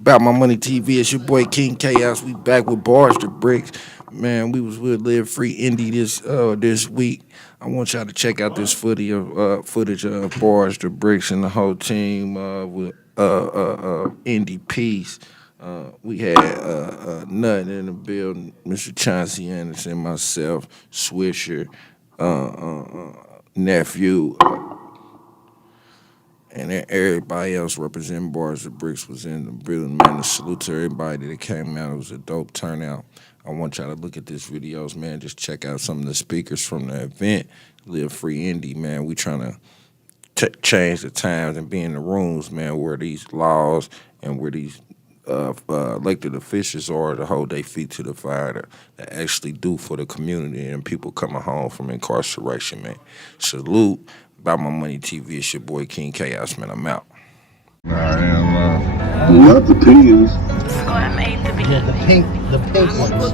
About My Money TV. It's your boy King Chaos. We back with Barz2Brickz. Man, we with Live Free Indy this week. I want y'all to check out this footage of Barz2Brickz and the whole team with Indy Peace. We had Nut in the building, Mr. Chauncey Anderson, myself, Swisher, nephew. And then everybody else representing Barz2Brickz was in the building, man. A salute to everybody that came out. It was a dope turnout. I want y'all to look at these videos, man. Just check out some of the speakers from the event. Live Free Indy, man. We trying to change the times and be in the rooms, man, where these laws and where these elected officials are to hold their feet to the fire to actually do for the community and people coming home from incarceration, man. Salute. About My Money TV, it's your boy King Chaos, man. I'm out. Not the peas. Yeah, the pink ones.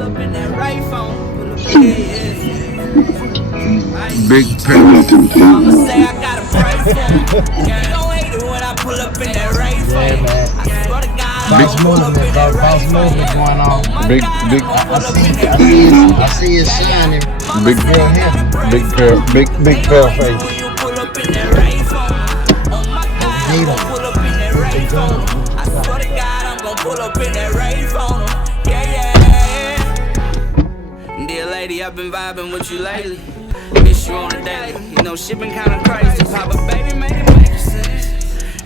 Big Pennington, please. Bounce movement going on. Big. I see it shining. Big girl here. Big girl face. Dear lady, I've been vibing with you lately. Miss you on the daily. You know, shit been kinda crazy. Pop a baby, make it make sense.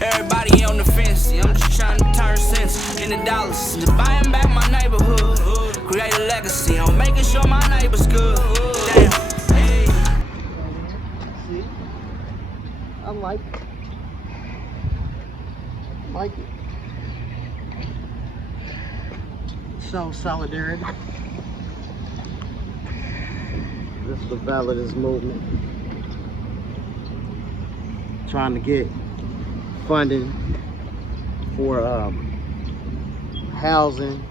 Everybody on the fence. I'm just trying to turn cents into dollars. To buying back my neighborhood. Create a legacy. I'm making sure my neighbors good. Damn. I like it. Show solidarity. This is the Validus movement. Trying to get funding for housing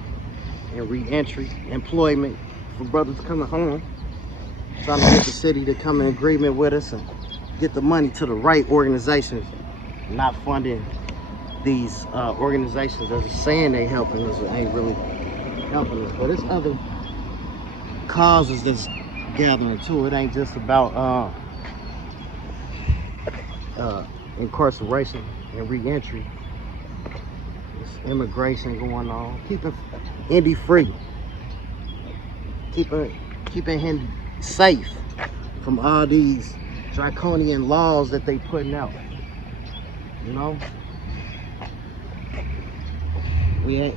and re-entry, employment for brothers coming home. Trying to get the city to come in agreement with us and get the money to the right organizations, not funding these organizations that are saying they helping us and ain't really helping us. But it's other causes that's gathering too. It ain't just about incarceration and re-entry. It's immigration going on. Keeping Indy free. Keeping him safe from all these draconian laws that they putting out. You know? We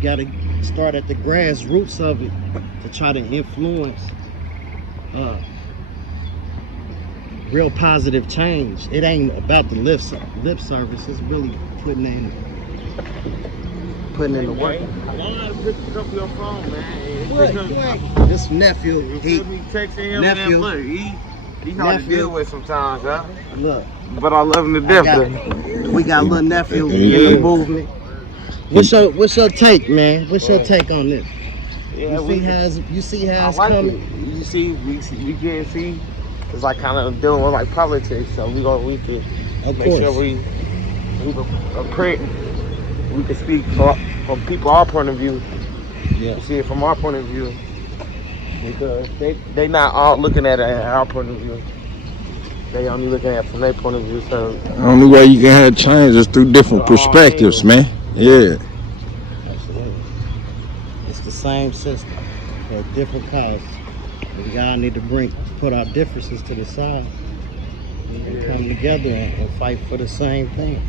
gotta start at the grassroots of it to try to influence real positive change. It ain't about the lip service. It's really putting in the work. I want to pick up your phone, man. This nephew, he texting him, nephew, man, look, he hard to deal with sometimes, huh? Look, but I love him to death. We got a little nephew in the movement. What's your take, man? What's your take on this? Yeah, you see how it's like coming? You see, we can't see. It's like kind of dealing with like politics, so we can make sure we can speak from people our point of view. Yeah. See it from our point of view, because they not all looking at it at our point of view. They only looking at it from their point of view. So The only way you can have change is through different perspectives, man. Yeah. Absolutely. It's the same system for different causes. We all need to put our differences to the side and come together and fight for the same thing.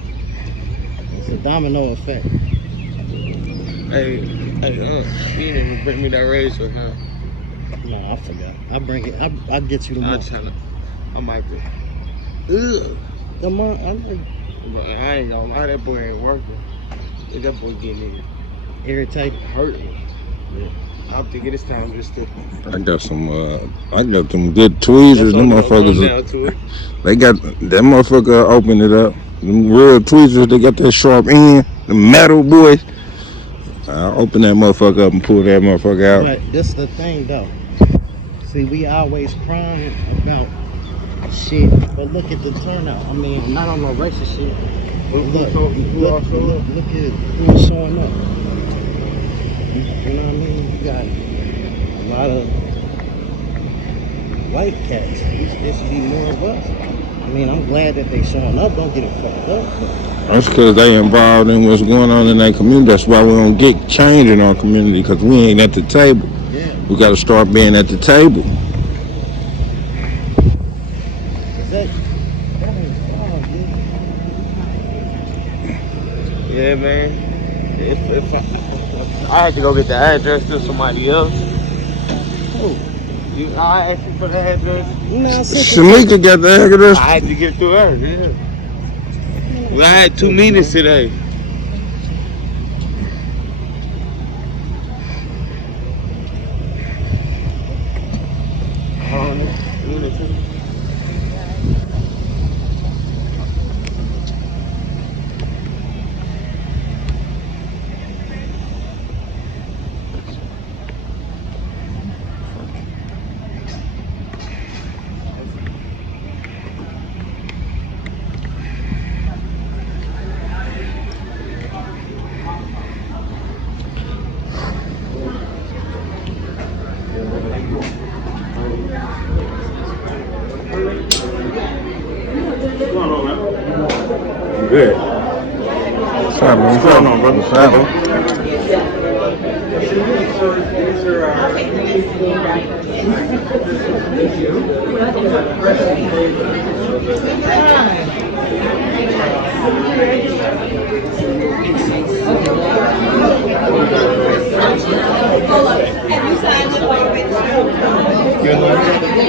It's a domino effect. Hey, you didn't even bring me that razor, huh? No, I forgot. I'll bring it. I'll get you tomorrow. I might be. Ugh. Come on. But I ain't gonna lie, that boy ain't working. That boy getting Irritated. hurting. Yeah. I'm thinking it's time just to. I got them good tweezers. Them motherfuckers. They got that motherfucker open it up. Them real tweezers, they got that sharp end. The metal boys. I'll open that motherfucker up and pull that motherfucker out. But this is the thing though. See, we always crying about Shit, but look at the turnout. I mean, not on no racist shit. But look at who's showing up. You know what I mean? You got a lot of white cats. There should be more of us. I mean, I'm glad that they showing up. Don't get it fucked up. That's because they involved in what's going on in their community. That's why we don't get change in our community, because we ain't at the table. Yeah. We got to start being at the table. Yeah, man. If I had to go get the address to somebody else. Who? I asked you for the address. Shamika got the address. I had to get it to her, yeah. Well, I had 2 meetings today. Good. What's going on, brother? What's happening?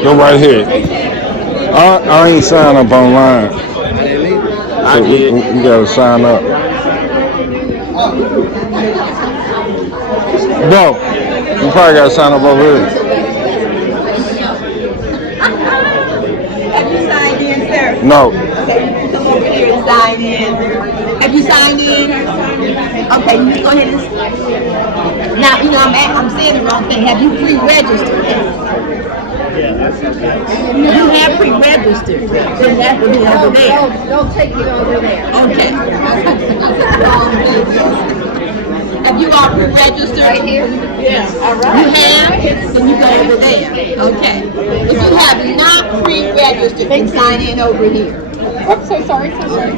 Go right here. I ain't signed up online. So we gotta sign up. Bro, you probably gotta sign up over here. Have you signed in, sir? No. Okay, come over here and sign in. Have you signed in? Okay, you just go ahead and... Now, you know, I'm saying the wrong thing. Have you pre-registered? You have pre-registered. Then that would be over there. Don't take it over there. Okay. Have you all pre-registered? Right here? Yeah. All right. You have? Then you go over there. Okay. If you have not pre-registered, then sign in over here. I'm so sorry, so sorry.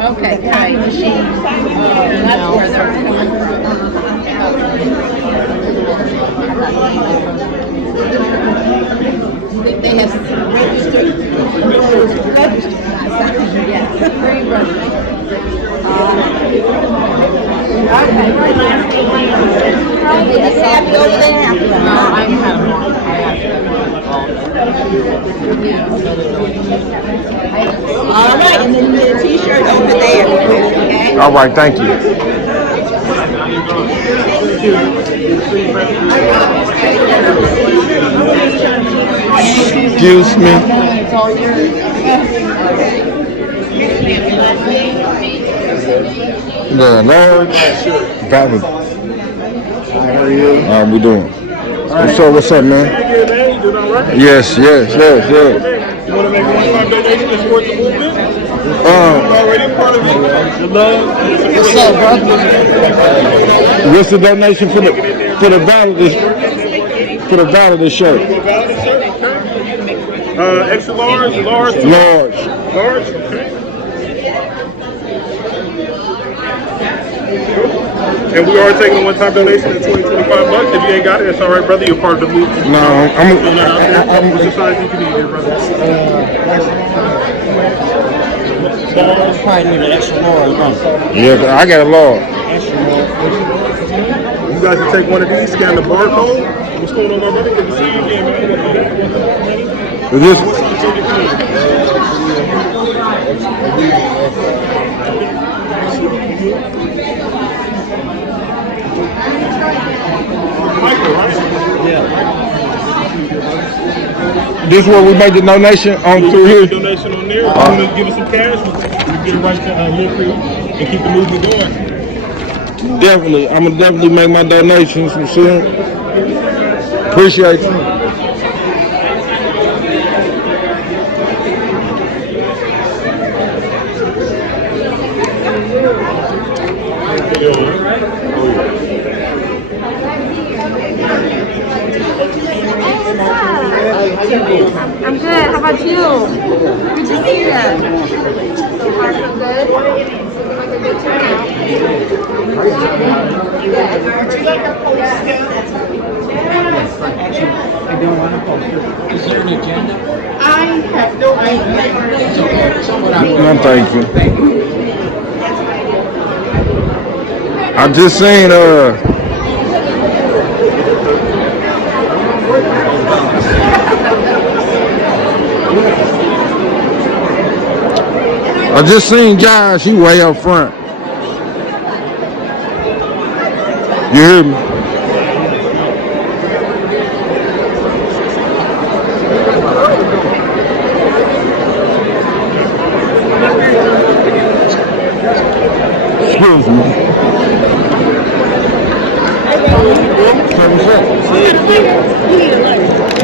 Okay, time machine. That's where they're... They have registered. Yes, pre-registered. All right, and then you get a t-shirt over there. Okay? All right, thank you. Excuse me. The large. Valid. How are you? How we doing? What's up, man? Yes. You want to make a one-time donation to support the movement? Already part of it. What's up, bro? What's the donation for the Validus shirt? Extra large, Large. okay. And we are taking a one-time donation of $20-25. If you ain't got it, that's all right, brother. You're part of the movement. No, I'm What's the size you can eat here, brother? Probably need an extra large, huh? Yeah, I got a large. Extra large. You guys can take one of these, scan the barcode. What's going on, my brother? Good to see you again, man. Is this? Michael, right? This where we make the donation on through here? Donation on there. You want to give us some cash? We can get it right to live for you and keep the movement going. Definitely. I'm going to definitely make my donations from soon. Appreciate you. I'm good. How about you? Good to see you. Far so good. Like a good turnout. I don't want to post it. Is there an agenda? I have no idea. No, thank you. I just seen Josh, he way up front. You hear me? Excuse me.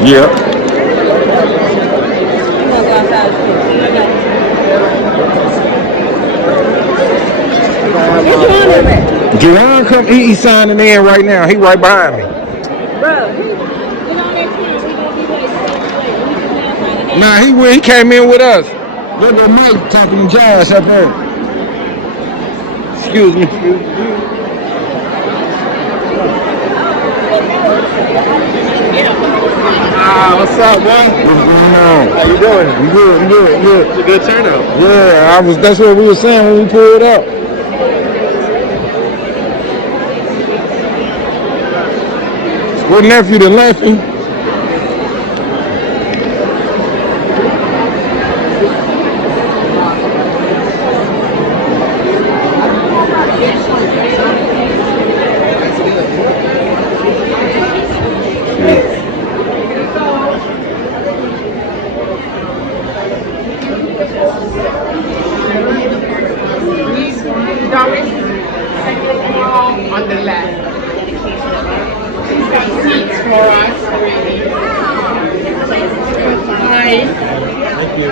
Yep. Juwan, come, he's signing in right now. He right behind me. Nah, he came in with us. Look at Mike talking to Josh up there. Excuse me. What's up, boy? What's going on? How you doing? I'm good. It's a good turnout. Yeah, that's what we were saying when we pulled up. What nephew that left him? On the left. Seats for us already. Hi. Thank you.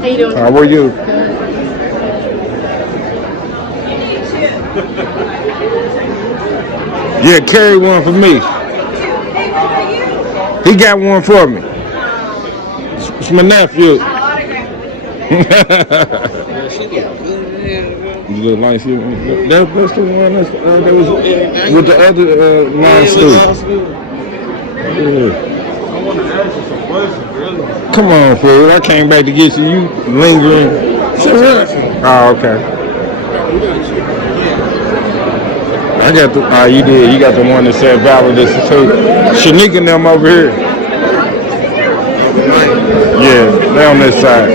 How you doing? How are you? Yeah, carry one for me. He got one for me. It's my nephew. You look like you. That's the one that was with the other law student. Yeah. I want to ask you some questions, really. Come on, fool. I came back to get you. You lingering. Oh, okay. I got the. Oh, you did. You got the one that said Validus too. Shanika and them over here. Yeah, they on this side.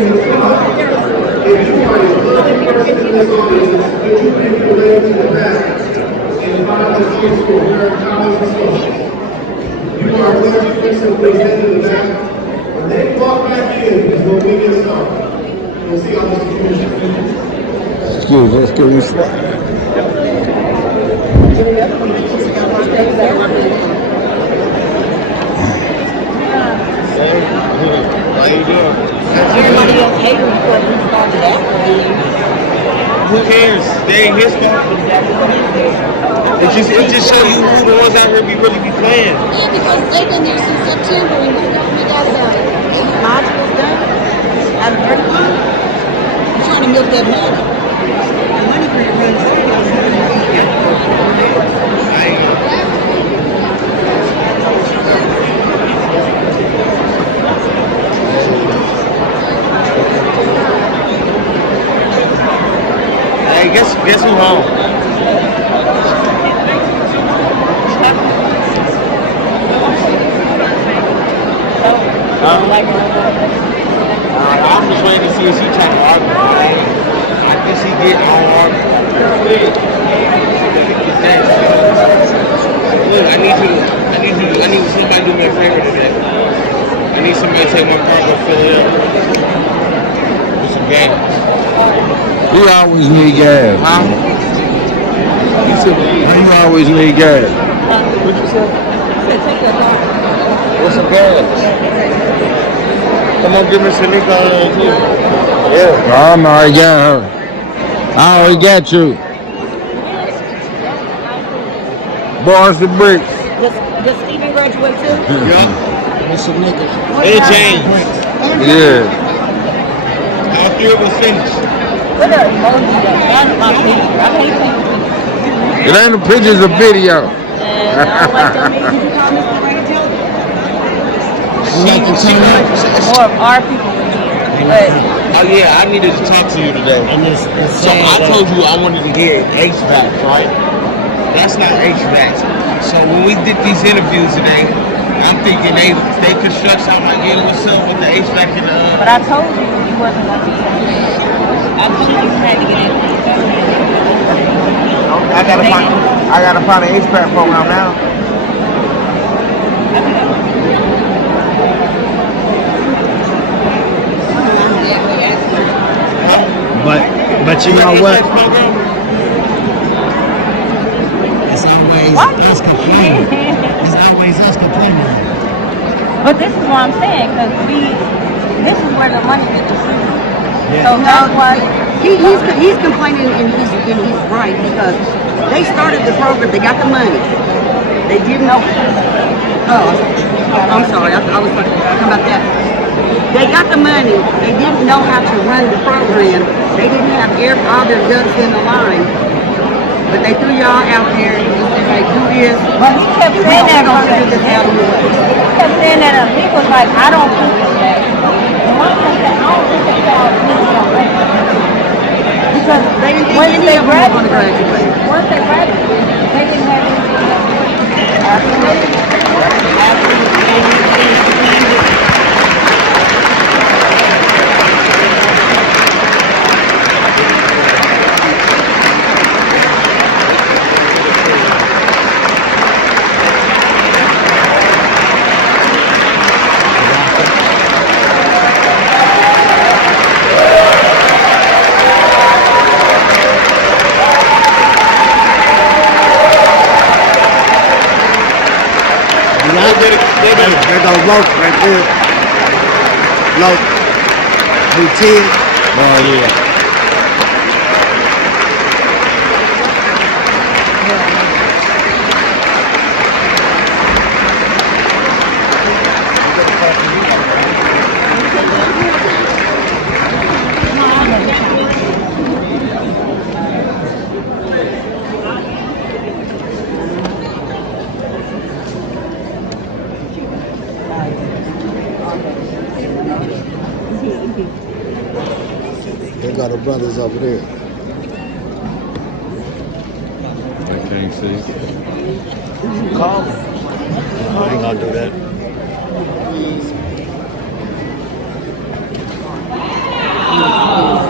Excuse me. How you doing? Everybody else hated before we started that. Who cares? They ain't his fault. It just show you who the ones out here really be playing. Yeah, because they've been there since September and we got about 8 modules done out of 35. I'm trying to milk that money. The money for it runs Hey, guess who home? Look, I need somebody to do me a favor today. I need somebody to take my car and fill it up with some gas. You always need gas. Huh? You always need gas. What you said? What's some gas? Come on, give me some Shanika too. Yeah. I already got her. I already got you. Barz2Brickz. Does Steven graduate too? Yeah. With some niggas. And James. Yeah. All three of us finished. What are emojis? That's my picture. I hate pictures. It ain't the pictures of video. And I don't like them. Did you call Mr. Rachel? More of our people in here. But Oh yeah, I needed to talk to you today. So I told you I wanted to get HVAC, right? That's not HVAC. So when we did these interviews today, I'm thinking they construction. I'm like, yeah, what's up with the HVAC and But I told you you wasn't gonna be here. I told you you had to get in. I gotta find an HVAC program now. But you know what? It's always us complaining. It's always us complaining. But this is what I'm saying, because this is where the money gets distributed. So that's why He's complaining and he's right, because they started the program, they got the money. They didn't know. Oh, I'm sorry, I was talking about that. They got the money, they didn't know how to run the program. They didn't have all their ducks in the line. But they threw y'all out there and just said, hey, do this. But he kept saying that on figure this out on the way. He kept saying that, and he was like, I don't think it's that. And I think that I don't think that y'all really don't like it. Because They didn't think once any they of them were going to graduated, graduate. they didn't have anything There goes Loke right there. Loke. Routine. Oh yeah. They got the brothers over there. I can't see. Call them. I ain't gonna do that.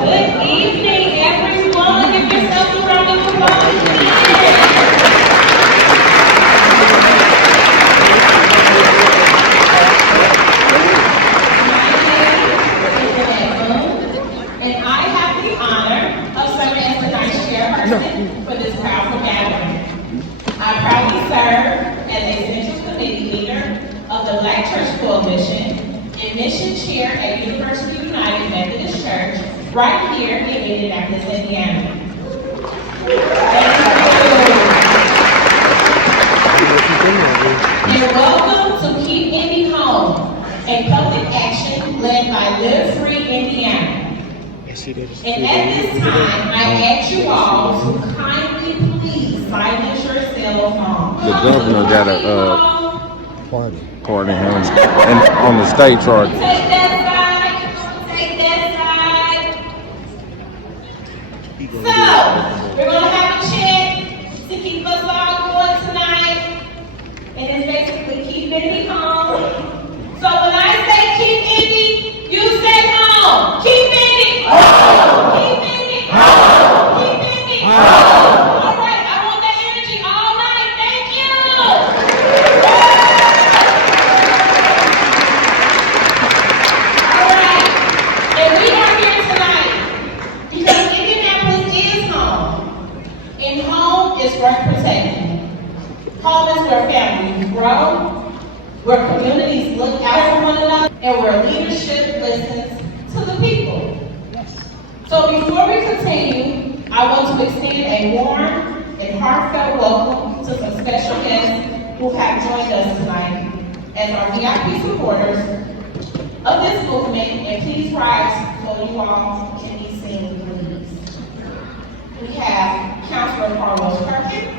Good evening, everyone. Give yourself a round of applause. And I have the honor of serving as the vice chairperson for this powerful gathering. I proudly serve as the Essentials Committee leader of the Black Church Coalition and mission chair at University United Methodist Church, right here in Indianapolis, Indiana. And welcome to Keep Indy Home, a public action led by Live Free Indiana. And at this time, I ask you all to kindly please silence your cell phone. The governor got a party him and on the state charge. Take that side. Take that side. So, we're going to have a chant to keep us all going tonight. And it's basically keep Indy home. So when I say keep Indy, you say home. Keep Indy home. Keep Indy home. Keep Indy home. and where leadership listens to the people. So before we continue, I want to extend a warm and heartfelt welcome to some special guests who have joined us tonight as our VIP supporters of this movement, and please rise so you all can be seen, please. We have Councilor Carlos Perkins.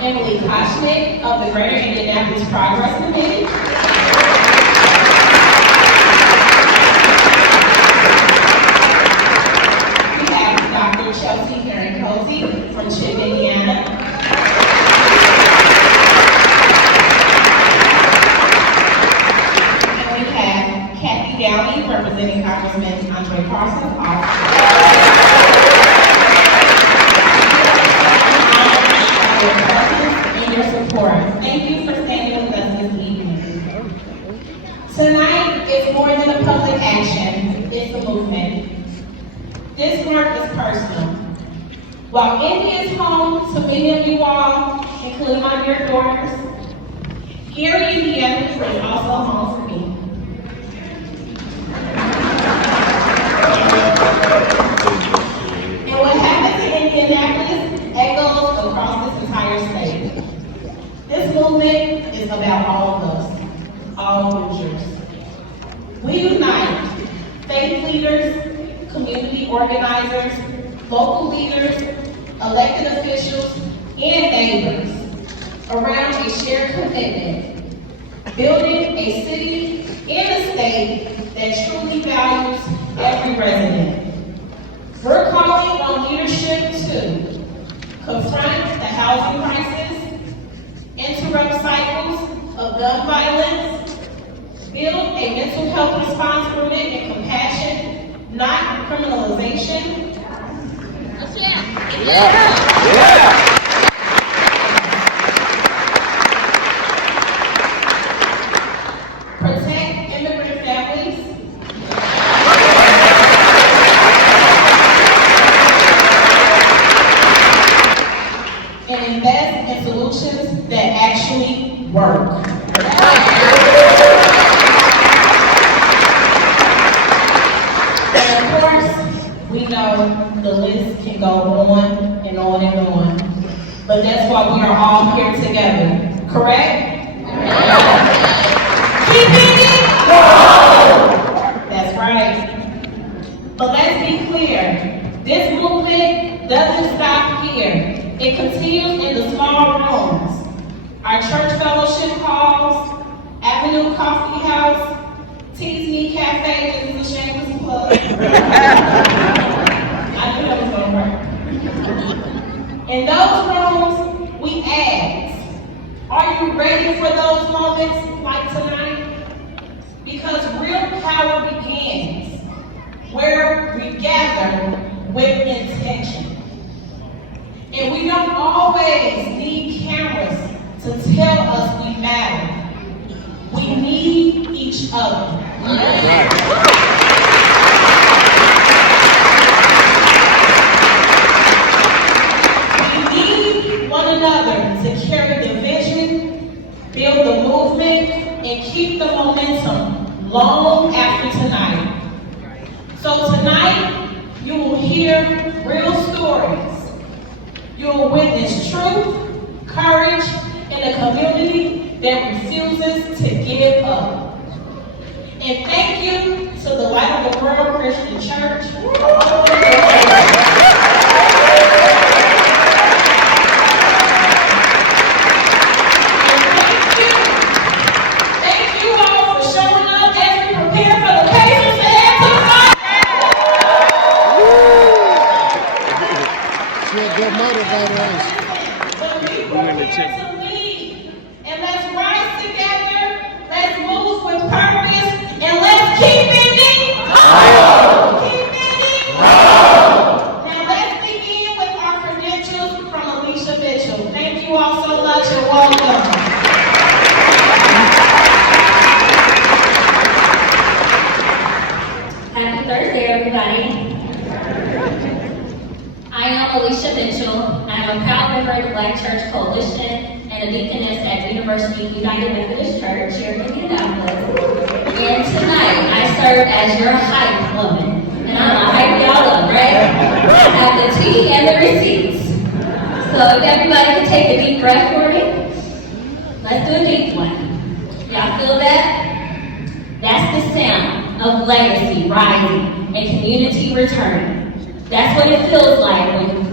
Emily Koshnick of the Greater Indianapolis Progress Committee. We have Dr. Chelsea Herring-Cozy from Chip, Indiana. And we have Kathy Downey representing Congressman Andre Parsons' office. And your support. Thank you for standing with us this evening. Tonight is more than a public action, it's a movement. This work is personal. While Indy is home to many of you all, including my dear daughters, Gary, Indiana is also home for me. And what happens in Indianapolis echoes across this entire state. This movement is about all of us, all Hoosiers. We unite faith leaders, community organizers, local leaders, elected officials, and neighbors around a shared commitment, building a city and a state that truly values every resident. We're calling on leadership to confront the housing crisis, interrupt cycles of gun violence, build a mental health response rooted in compassion, not criminalization. Protect immigrant families. And invest in solutions that actually work. And of course, we know the list can go on and on and on. But that's why we are all here together, correct? Keep it? That's right. But let's be clear, this movement doesn't stop here. It continues in the small rooms, our church fellowship halls, Avenue Coffee House, Tease Me Cafe, this is a shameless plug. I knew that was gonna work. In those rooms, we ask, are you ready for those moments like tonight? Because real power begins where we gather with intention. And we don't always need cameras to tell us we matter. We need each other. We need one another to carry the vision, build the movement, and keep the momentum long after tonight. So tonight, you will hear real stories. You will witness truth, courage, in a community that refuses to give up. And thank you to the Light of the World Christian Church. Thank you all for showing up as we prepare for the Pacers to head to the final. She's a good motivator. And let's rise together, let's move with purpose, and let's keep it. Keep it. Now let's begin with our credentials from Alicia Mitchell. Thank you all so much and welcome. Happy Thursday, everybody. I am Alicia Mitchell. I'm a proud member of the Black Church Coalition and a deaconess at University United Methodist Church here in Indianapolis. And tonight, I serve as your hype woman. And I'm gonna hype y'all up, right? I have the tea and the receipts. So if everybody can take a deep breath for me, let's do a deep one. Y'all feel that? That's the sound of legacy rising and community returning. That's what it feels like when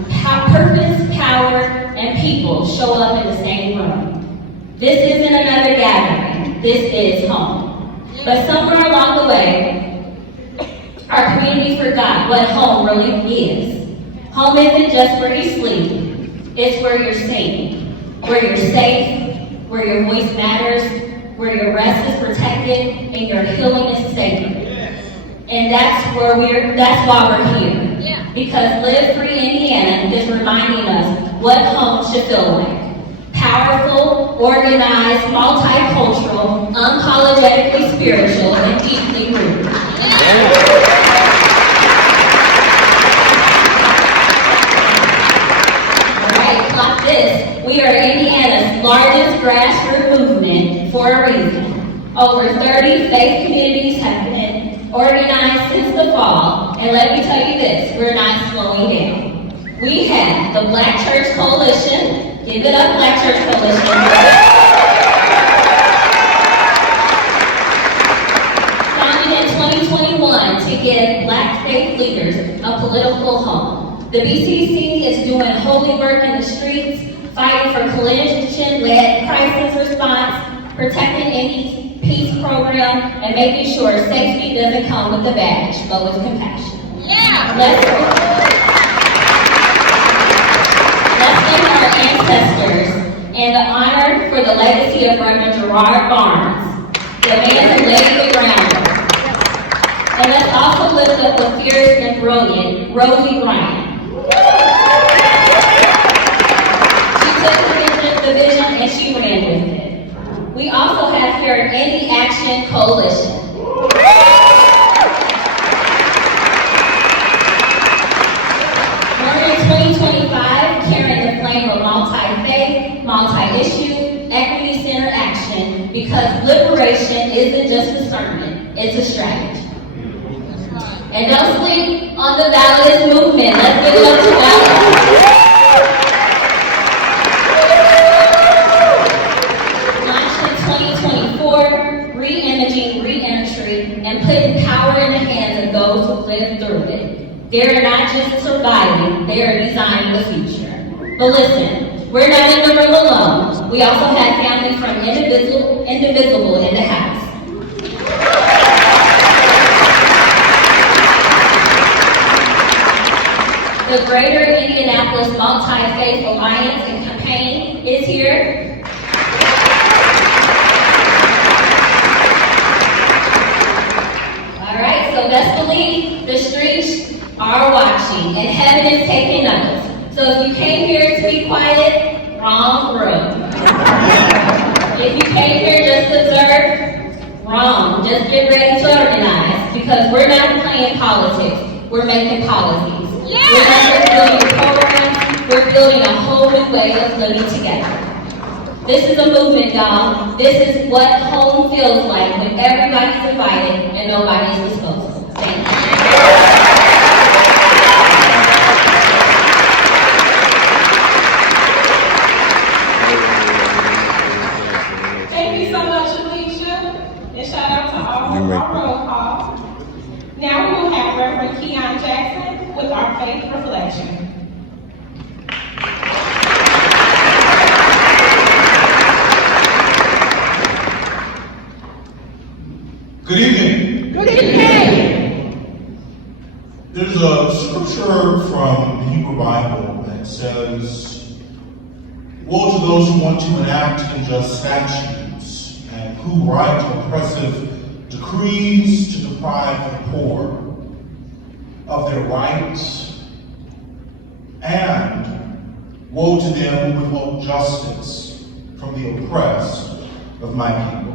purpose, power, and people show up in the same room. This isn't another gathering. This is home. But somewhere along the way, our community forgot what home really is. Home isn't just where you sleep. It's where you're seen, where you're safe, where your voice matters, where your rest is protected, and your healing is sacred. And that's why we're here. Because Live Free Indiana is reminding us what home should feel like. Powerful, organized, multicultural, unapologetically spiritual, and deeply rooted. Alright, like this, we are Indiana's largest grassroots movement for a reason. Over 30 faith communities have been organized since the fall, and let me tell you this, we're not slowing down. We have the Black Church Coalition, give it up Black Church Coalition. Founded in 2021 to give Black faith leaders a political home. The BCC is doing holy work in the streets, fighting for coalition-led crisis response, protecting Indy Peace program, and making sure safety doesn't come with a badge, but with compassion. Let's thank our ancestors and the honor for the legacy of Reverend Gerard Barnes, the man who laid the groundwork. And let's also lift up the fierce and brilliant Rosie Bryant. She took the vision and she ran with it. We also have here an Indy Action Coalition. We're in 2025 carrying the flame of multi-faith, multi-issue, equity-centered action because liberation isn't just a sermon, it's a strategy. And don't sleep on the Validus movement. Let's give it up to Validus. Re-imaging, re-entry, and putting power in the hands of those who live through it. They're not just surviving, they are designing the future. But listen, we're not in the room alone. We also have family from Indivisible in the house. The Greater Indianapolis Multi-Faith Alliance and Campaign is here. So best believe the streets are watching and heaven is taking notice. So if you came here to be quiet, wrong room. If you came here just to observe, wrong. Just get ready to organize because we're not playing politics. We're making policies. We're not just building programs. We're building a whole new way of living together. This is a movement, y'all. This is what home feels like when everybody's invited and nobody's disposable. Thank you. Thank you so much, Alicia. And shout out to all of our roll call. Now we will have Reverend Keon Jackson with our faith reflection. Good evening. Good evening. There's a scripture from the Hebrew Bible that says, "Woe to those who want to enact unjust statutes and who write oppressive decrees to deprive the poor of their rights, and woe to them who withhold justice from the oppressed of my people."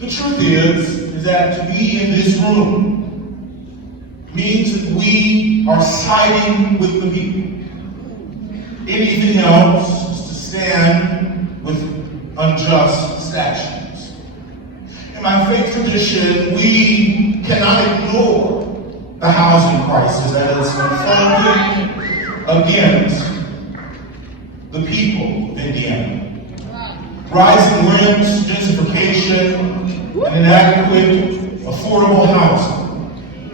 The truth is that to be in this room means that we we are siding with the people. Anything else is to stand with unjust statutes. In my faith tradition, we cannot ignore the housing crisis that is unfolding against the people of Indiana. Rising rents, gentrification, and inadequate, affordable housing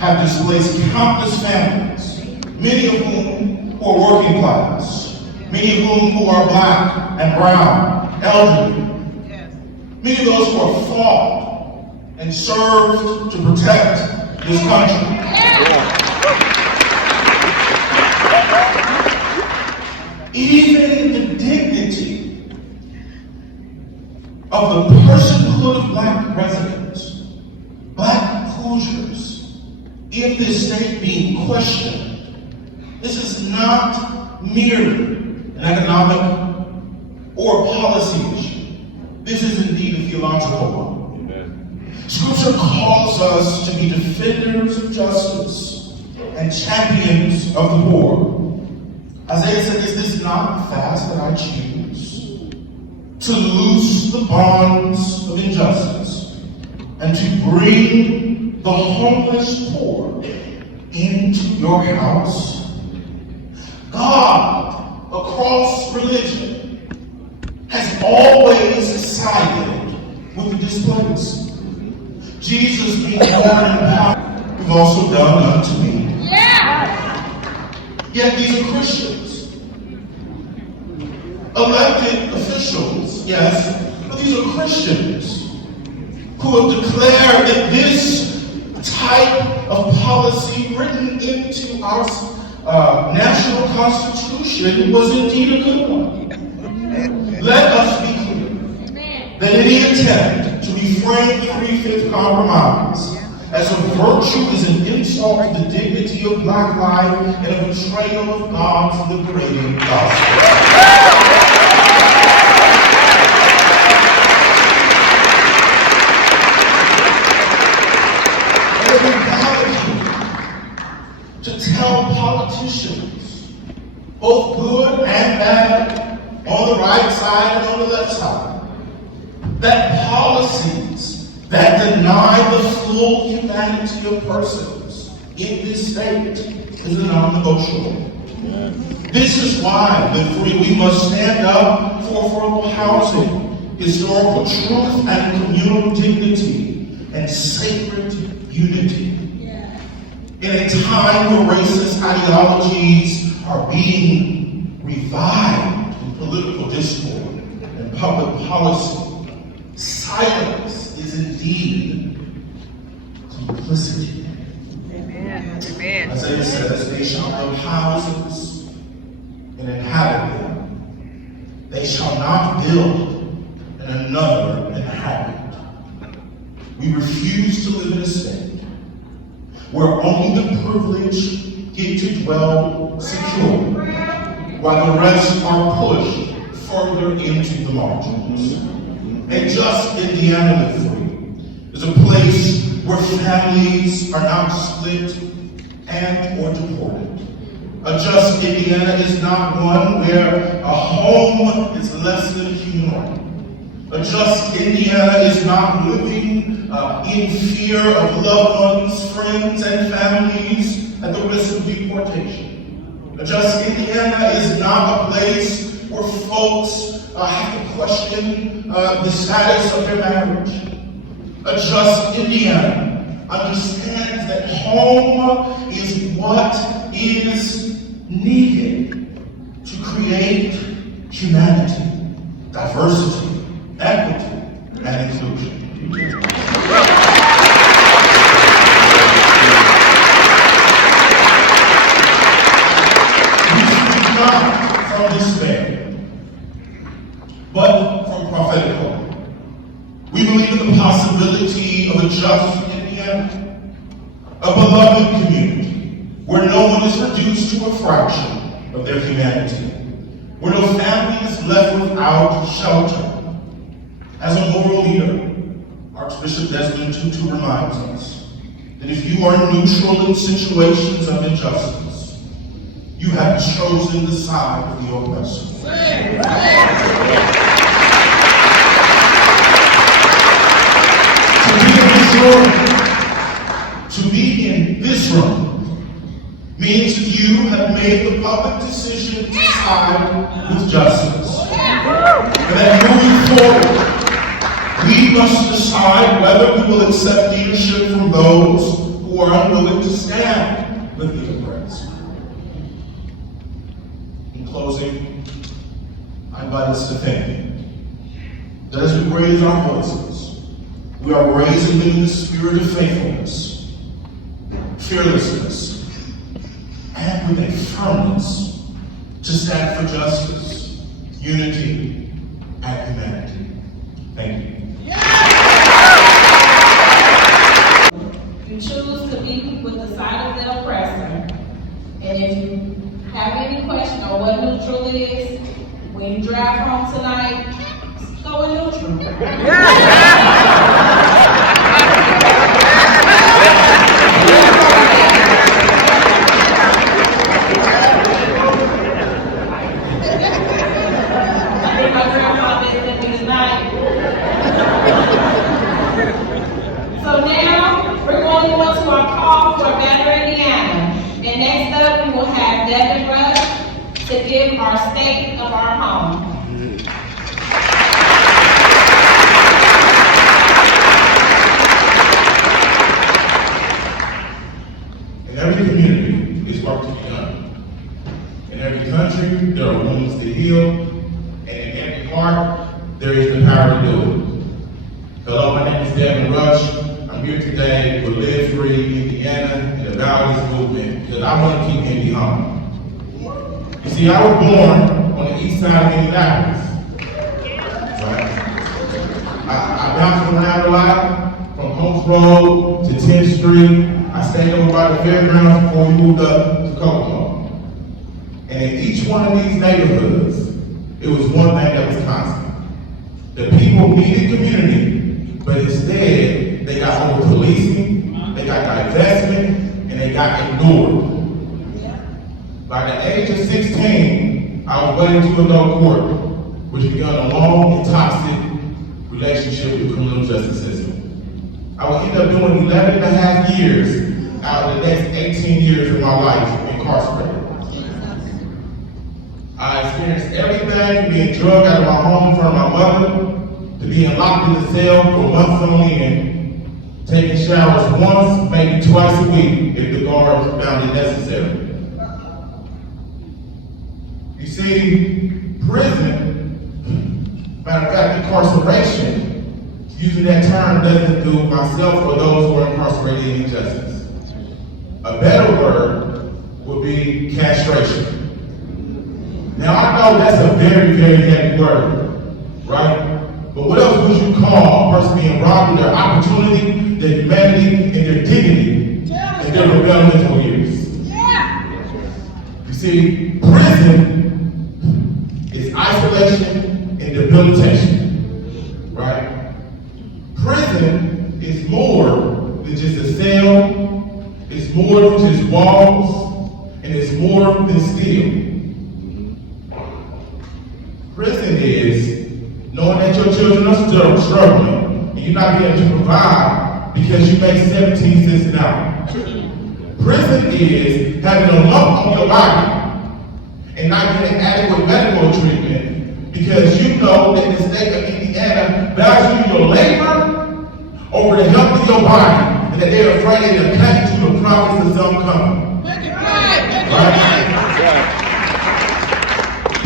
have displaced countless families, many of whom who are working class, many of whom who are black and brown, elderly, many of those who have fought and served to protect this country. Even the dignity of the personhood of black residents, black Hoosiers in this state being questioned. This is not merely an economic or policy issue. This is indeed a theological one. Scripture calls us to be defenders of justice and champions of the poor. Isaiah said, is this not the fast that I choose? To loose the bonds of injustice and to bring the homeless poor into your house. God, across religion, has always sided with the displaced. Jesus being born in power, you've also done unto me. Yet these are Christians. Elected officials, yes, but these are Christians who have declared that this type of policy written into our national constitution was indeed a good one. Let us be clear that any attempt to reframe the 3/5 compromise as a virtue is an insult to the dignity of black life and a betrayal of God's liberating gospel. To tell politicians, both good and bad, on the right side and on the left side, that policies that deny the full humanity of persons in this state is a non-negotiable. This is why, therefore, we must stand up for affordable housing, historical truth and communal dignity, and sacred unity. In a time where racist ideologies are being revived in political discord and public policy, silence is indeed complicity. Amen. Amen. Isaiah says, they shall build houses and inhabit them. They shall not build and another inhabit. We refuse to live in a state where only the privileged get to dwell secure, while the rest are pushed further into the margins. A just Indiana live free is a place where families are not split and or deported. A just Indiana is not one where a home is less than a human right. A just Indiana is not living in fear of loved ones, friends, and families at the risk of deportation. A just Indiana is not a place where folks have to question the status of their marriage. A just Indiana understands that home is what is needed to create humanity, diversity, equity, and inclusion. We speak not from despair, but from prophetic hope. We believe in the possibility of a just Indiana, a beloved community where no one is reduced to a fraction of their humanity, where no family is left without shelter. As a moral leader, Archbishop Season.2 reminds us that if you are neutral in situations of injustice, You have chosen the side of the oppressor. To be in this room means you have made the public decision to side with justice. And that moving forward, we must decide whether we will accept leadership from those who are unwilling to stand with the oppressed. In closing, I invite us to think that as we raise our voices, we are raising them in the spirit of faithfulness, fearlessness, and with a firmness to stand for justice, unity, and humanity. Thank you. You choose to be with the side of the oppressor. And if you have any question on what neutral is, when you drive home tonight, go with neutral. So now, we're going to go to our call for Better Indiana. And next up, we will have Devin Rush to give our state of our home. In every community, is work to be done. In every country, there are wounds to heal. And in every heart, there is the power to do it. Hello, my name is Devin Rush. I'm here today for Live Free Indiana and the Validus movement because I want to keep Indy home. You see, I was born on the east side of Indianapolis. Right? I bounced around a lot, from Holmes Road to 10th Street. I stayed over by the fairgrounds before we moved up to Kokomo. And in each one of these neighborhoods, it was one thing that was constant. The people needed community, but instead, they got over policing, they got divestment, and they got ignored. By the age of 16, I was waiting to adult court, which began a long and toxic relationship with the criminal justice system. I would end up doing 11 and a half years out of the next 18 years of my life incarcerated. I experienced everything from being drugged out of my home in front of my mother, to being locked in the cell for months on end, taking showers once, maybe twice a week if the guards found it necessary. You see, prison, matter of fact, incarceration, using that term doesn't do myself or those who are incarcerated in injustice. A better word would be castration. Now I know that's a very, very heavy word, right? But what else would you call a person being robbed of their opportunity, their humanity, and their dignity in their rebellious years? You see, prison is isolation and debilitation, right? Prison is more than just a cell, it's more than just walls, and it's more than steel. Prison is knowing that your children are still struggling and you're not being able to provide because you make 17 cents an hour. Prison is having a lump on your body and not getting adequate medical treatment because you know that the state of Indiana values your labor over the health of your body and that they're afraid that they're cutting to the promise of some coming. Right?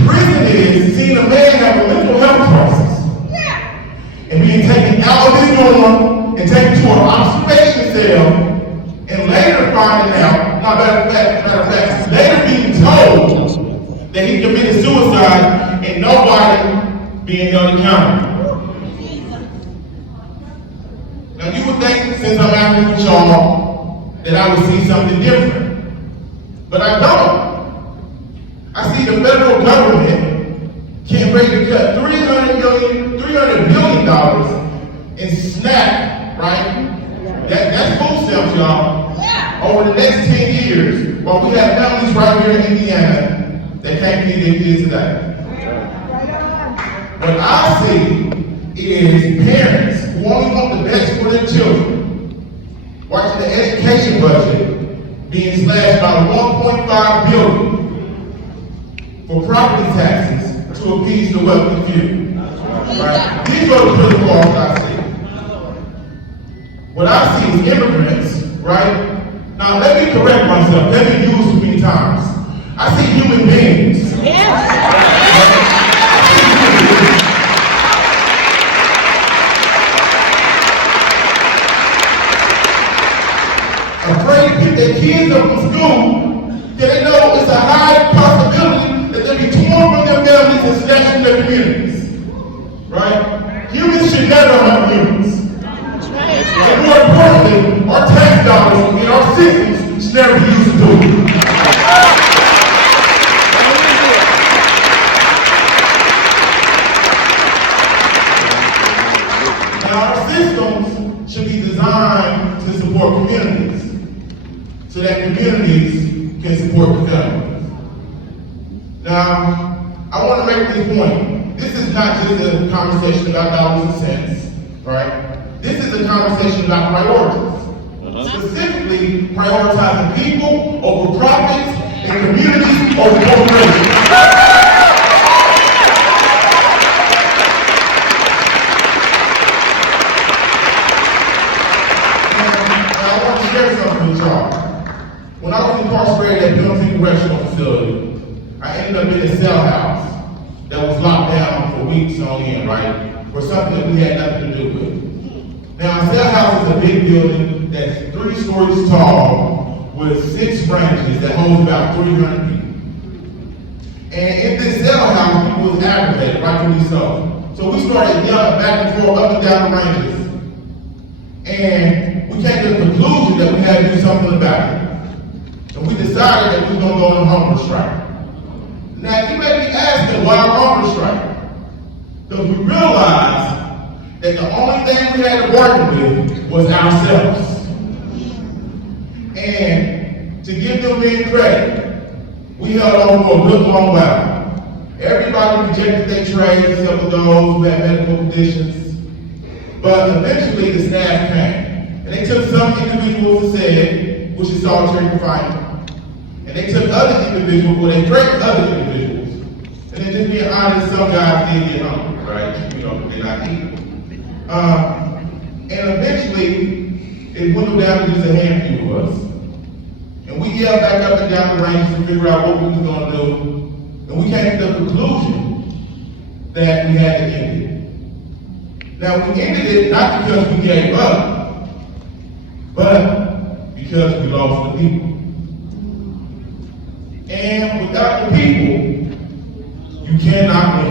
Prison is seeing a man have a mental health crisis and being taken out of his dorm and taken to an observation cell and later finding out, matter of fact, later being told that he committed suicide and nobody being held accountable. Now you would think since I'm out here with y'all that I would see something different, but I don't. I see the federal government can't ready to cut $300 billion in SNAP, right? That's food stamps, y'all. Over the next 10 years, while we have families right here in Indiana that can't feed their kids today. What I see is parents who only want the best for their children, watching the education budget being slashed by $1.5 billion for property taxes to appease the wealthy few. Right? These are the critical laws I see. What I see is immigrants, right? Now let me correct myself. Let me use too many times. I see human beings. Afraid to pick their kids up from school because they know it's a high possibility that they'll be torn from their families and snatched from their communities. Right? Humans should never harm humans. And more importantly, our tax dollars and our systems should never be used to do it. Now our systems should be designed to support communities so that communities can support the families. Now, I want to make this point. This is not just a conversation about dollars and cents, right? This is a conversation about priorities. Specifically, prioritizing people over profits and communities over corporations. And I want to share something with y'all. When I was incarcerated at Billington Correctional Facility, I ended up in a cell house that was locked down for weeks on end, right? For something that we had nothing to do with. Now, a cell house is a big building that's 3 stories tall with 6 branches that holds about 300 people. And in this cell house, people was aggravated, rightfully so. So we started yelling back and forth, up and down the ranges. And we came to the conclusion that we had to do something about it. And we decided that we were going to go on a hunger strike. Now, you may be asking, why a hunger strike? Because we realized that the only thing we had to bargain with was ourselves. And to give them men credit, we held on for a good long while. Everybody rejected their trades except for those who had medical conditions. But eventually the staff came. And they took some individuals and said, which is solitary confinement. And they took other individuals, well, they threatened other individuals. And then just being honest, some guys did get hungry, right? You know, they're not eating. And eventually, it dwindled down to just a handful of us. And we yelled back up and down the range to figure out what we were going to do. And we came to the conclusion that we had to end it. Now, we ended it not because we gave up, but because we lost the people. And without the people, you cannot win.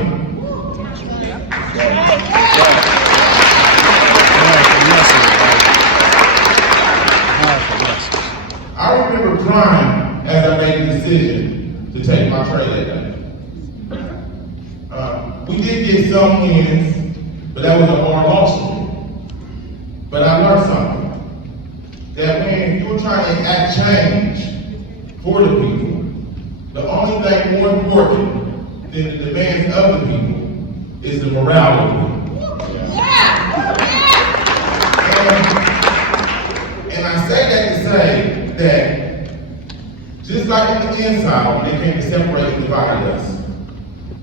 I remember crying as I made the decision to take my trade that day. We did get some wins, but that was a hard loss for me. But I learned something. That when you're trying to act change for the people, the only thing more important than the demands of the people is the morale of the people. And I say that to say that just like on the inside, when they came to separate and divide us,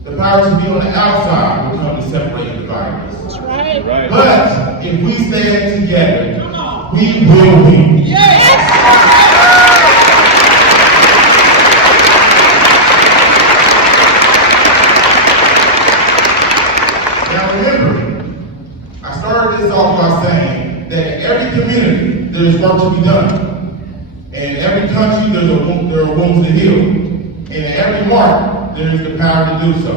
the powers to be on the outside will come to separate and divide us. That's right. But if we stand together, we will win. Yes! Now remember, I started this off by saying that in every community there is work to be done. And in every country there are wounds to heal. And in every heart there is the power to do so.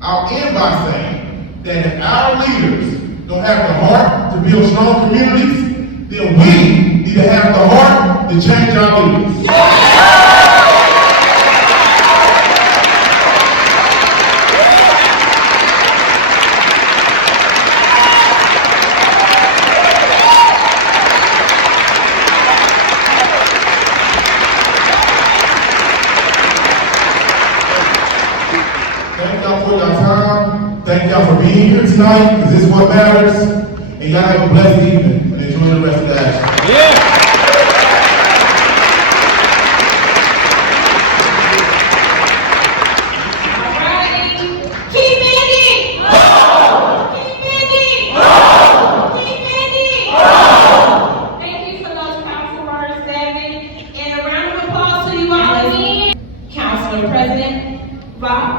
I'll end by saying that if our leaders don't have the heart to build strong communities, then we need to have the heart to change our leaders. for your time. Thank y'all for being here tonight, because this is what matters. And y'all have a blessed evening and enjoy the rest of the action. Yeah.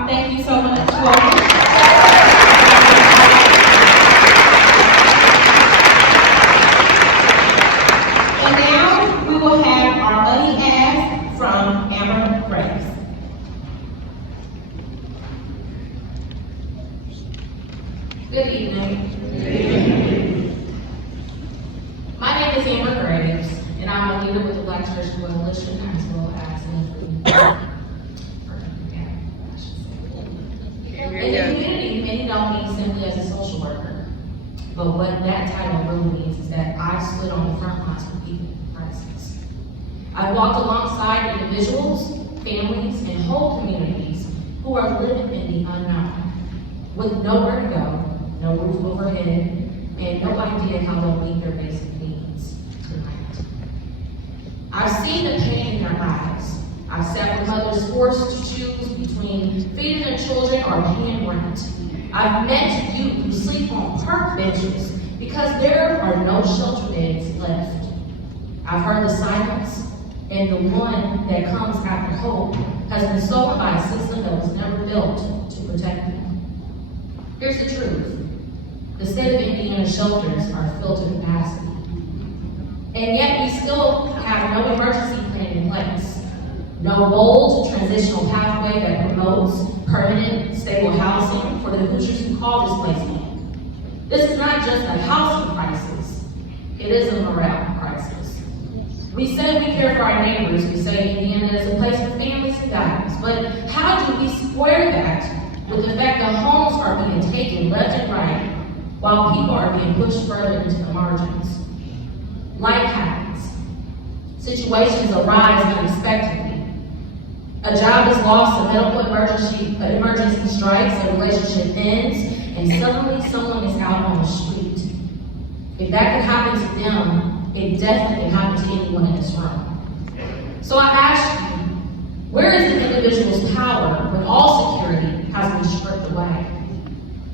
Thank you so much. And now we will have our money ask from Graves. Good evening. My name is Amber Graves, and I'm a leader with the Black Church Coalition as well as in the community, many know me simply as a social worker. But what that title really means is that I stood on the front lines for people in crisis. I walked alongside individuals, families, and whole communities who are living in the unknown, with nowhere to go, no roof overhead, and no idea how they'll meet their basic needs tonight. I've seen the pain in their eyes. I've sat with mothers forced to choose between feeding their children or paying rent. I've met youth who sleep on park benches because there are no shelter beds left. I've heard the silence, and the one that comes after hope has been stolen by a system that was never built to protect them. Here's the truth. The state of Indiana shelters are filled to capacity. And yet we still have no emergency plan in place. No bold transitional pathway that promotes permanent, stable housing for the Hoosiers who call this place home. This is not just a housing crisis, it is a morale crisis. We say we care for our neighbors, we say Indiana is a place for families and guidance, but how do we square that with the fact that homes are being taken left and right while people are being pushed further into the margins? Life happens. Situations arise unexpectedly. A job is lost, a medical emergency strikes, a relationship ends, and suddenly someone is out on the street. If that could happen to them, it definitely can happen to anyone in this room. So I ask you, where is the individual's power when all security has been stripped away?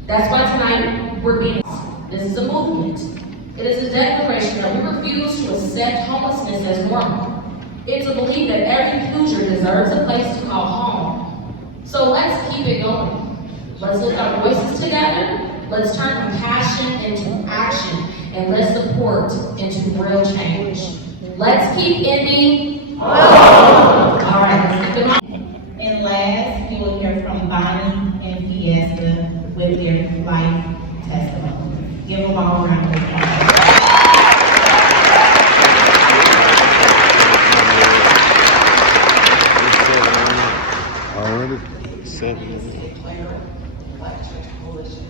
That's why tonight we're being. This is a movement. It is a declaration that we refuse to accept homelessness as normal. It's a belief that every Hoosier deserves a place to call home. So let's keep it going. Let's lift our voices together. Let's turn compassion into action, and let's support into real change. Let's keep Indy. All right, let's keep it on. And last, we will hear from Bonnie and Fiesta with their life testimony. Give them all a round of applause. Already? 7. Black Church Coalition.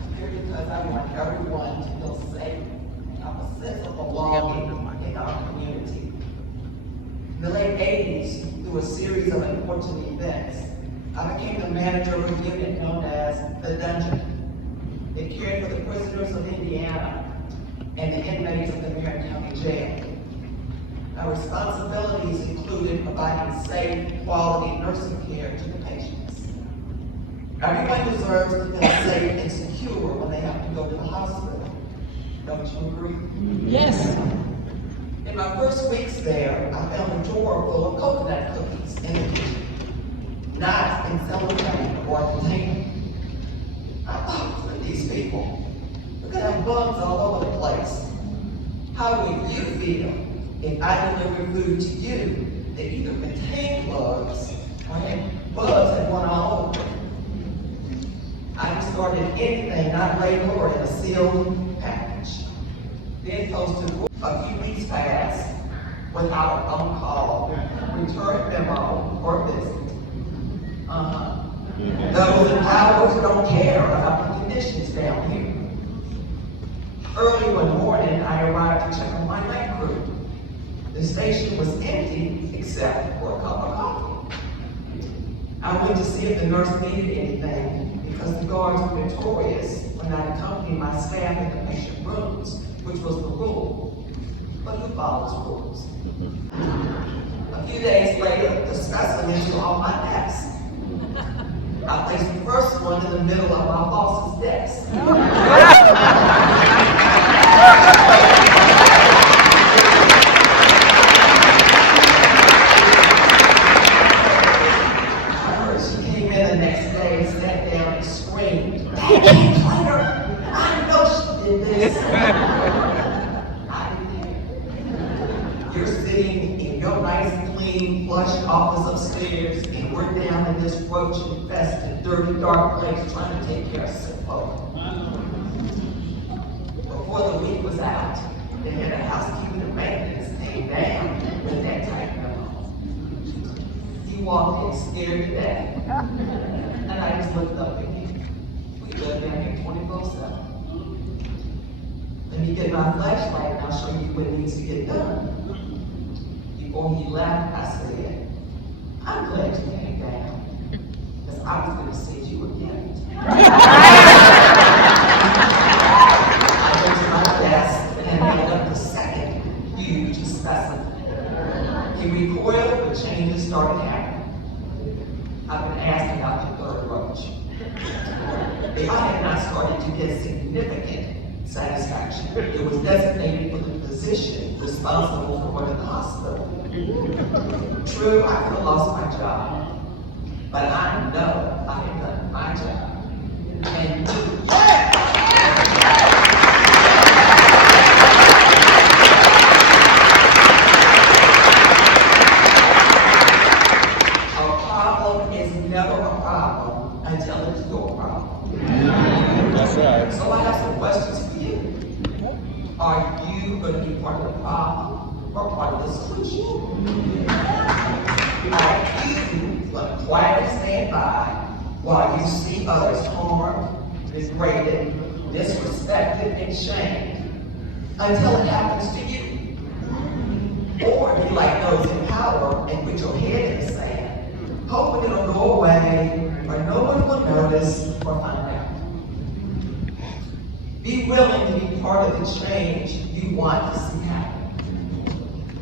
I'm here because I want everyone to feel safe and have a sense of belonging in our community. In the late 80s, through a series of important events, I became the manager of a unit known as the Dungeon. It cared for the prisoners of Indiana and the inmates of the Marion County Jail. Our responsibilities included providing safe, quality nursing care to the patients. Everyone deserves to feel safe and secure when they have to go to the hospital. Don't you agree? Yes. In my first weeks there, I found a drawer full of coconut cookies in the kitchen, not in cellophane or container. I thought, for these people, look at have bugs all over the place. How would you feel if I delivered food to you that either contained bugs or had bugs that went all over it? I discarded anything not labeled or in a sealed package. Then posted a few weeks passed without a phone call, return memo, or visit. Those in power don't care about the conditions down here. Early one morning, I arrived to check on my night crew. The station was empty except for a cup of coffee. I went to see if the nurse needed anything because the guards were notorious when I accompanied my staff in the patient rooms, which was the rule. But who follows rules? A few days later, the specimens were on my desk. I placed the first one in the middle of my boss's desk. She came in the next day, sat down and screamed, "Hey, Claire, I know she did this." I didn't. You're sitting in your nice, clean, plush office upstairs, and we're down in this roach-infested, dirty, dark place trying to take care of sick folk. Before the week was out, the head of housekeeping and maintenance came down with that type memo. He walked in scared to death, and I just looked up at him. We live down here 24/7. Let me get my flashlight and I'll show you what needs to get done. Before he left, I said, "I'm glad you came down, because I was going to send you a gift." I went to my desk and held up the second huge specimen. He recoiled, but changes started happening. I've been asked about the third roach. If I had not started to get significant satisfaction, it was designated for the physician responsible for running the hospital. True, I could have lost my job, but I know I had done my job. And a problem is never a problem until it's your problem. That's right. So I have some questions for you. Are you going to be part of the problem or part of the solution? Are you going to quietly stand by while you see others harmed, degraded, disrespected, and shamed until it happens to you? Or be like those in power and put your head in the sand, hoping it'll go away or no one will notice or find out? Be willing to be part of the change you want to see happen.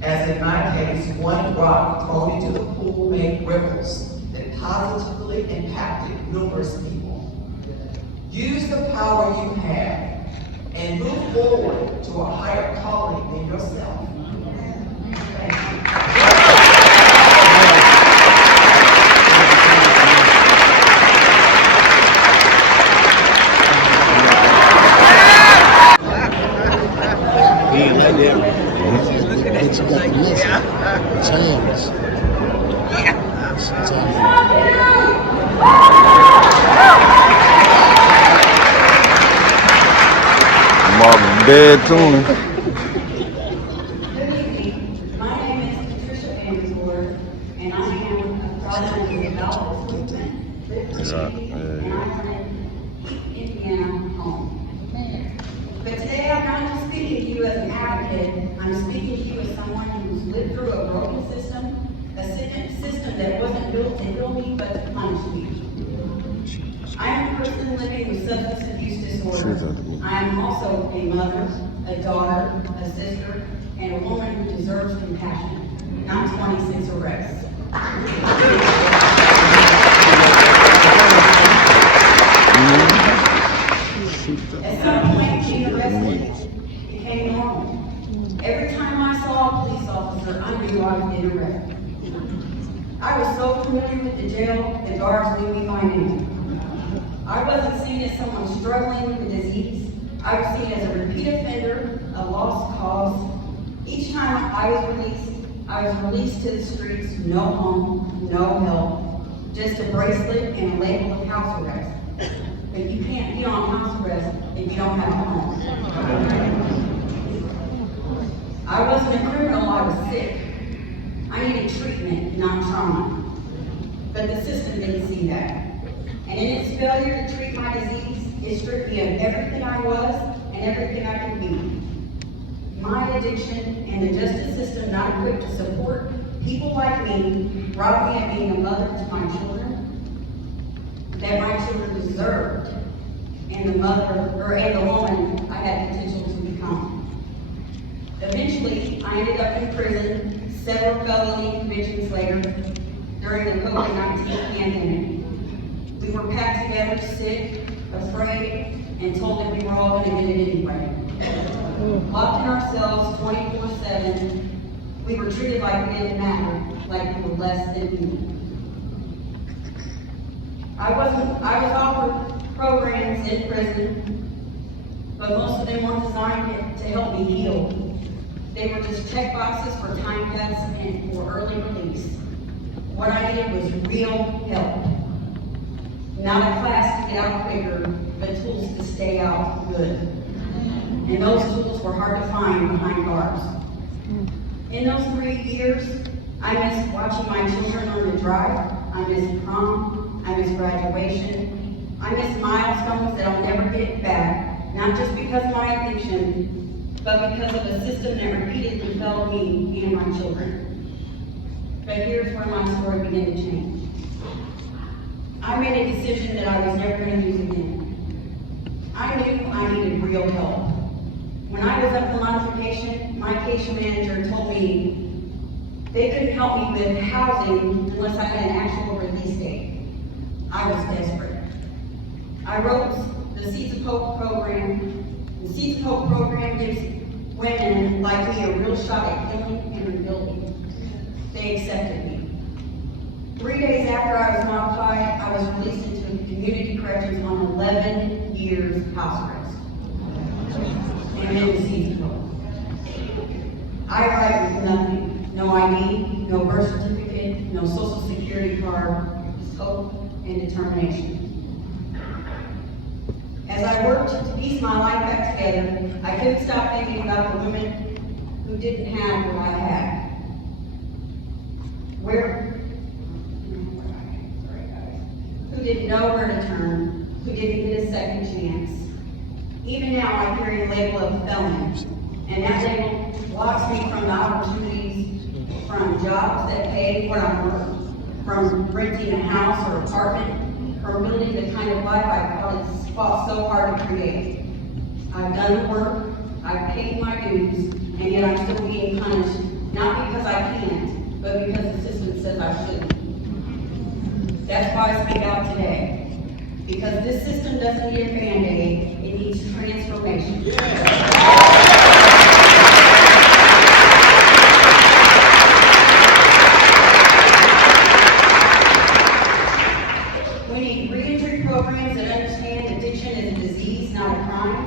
As in my case, one rock thrown into the pool made ripples that positively impacted numerous people. Use the power you have and move forward to a higher calling than yourself. Thank you. But you got the message. Change. Marvin dead tuning. Good evening. My name is Patricia Vandersworth, and I am a product of the Validus movement, and I'm in Indiana home. But today I'm not just speaking to you as an advocate, I'm speaking to you as someone who's lived through a broken system, a system that wasn't built to heal me but to punish me. I am a person living with substance abuse disorder. I am also a mother, a daughter, a sister, and a woman who deserves compassion, not 26 arrests. At some point, being arrested became normal. Every time I saw a police officer, I knew I was being arrested. I was so familiar with the jail that guards knew me by name. I wasn't seen as someone struggling with disease. I was seen as a repeat offender, a lost cause. Each time I was released to the streets, no home, no help, just a bracelet and a label of house arrest. But you can't be on house arrest if you don't have a home. I wasn't a criminal, I was sick. I needed treatment, not trauma. But the system didn't see that. And in its failure to treat my disease, it stripped me of everything I was and everything I could be. My addiction and the justice system not equipped to support people like me robbed me of being a mother to my children, that my children deserved, and the woman I had potential to become. Eventually, I ended up in prison several felony convictions later during the COVID-19 pandemic. We were packed together, sick, afraid, and told that we were all going to get it anyway. Locked in ourselves 24/7, we were treated like we didn't matter, like we were less than human. I was offered programs in prison, but most of them weren't designed to help me heal. They were just check boxes for time cuts and for early release. What I needed was real help. Not a class to get out quicker, but tools to stay out good. And those tools were hard to find behind bars. In those 3 years, I missed watching my children learn to drive. I missed prom. I missed graduation. I missed milestones that I'll never get back, not just because of my addiction, but because of a system that repeatedly failed me and my children. But here's where my story began to change. I made a decision that I was never going to use again. I knew I needed real help. When I was up for modification, my case manager told me they couldn't help me with housing unless I had an actual release date. I was desperate. I wrote the Seeds of Hope program. The Seeds of Hope program gives women like me a real shot at healing and rebuilding. They accepted me. 3 days after I was modified, I was released into community corrections on 11 years house arrest. And then the Seeds of Hope. I arrived with nothing. No ID, no birth certificate, no social security card, just hope and determination. As I worked to piece my life back together, I couldn't stop thinking about the women who didn't have what I had. Who didn't know where to turn, who didn't get a second chance. Even now, I carry the label of felon, and that label blocks me from the opportunities, from jobs that pay what I'm worth, from renting a house or apartment, from building the kind of life I fought so hard to create. I've done the work, I've paid my dues, and yet I'm still being punished, not because I can't, but because the system says I shouldn't. That's why I speak out today. Because this system doesn't need a Band-Aid, it needs transformation. We need reentry programs that understand addiction is a disease, not a crime.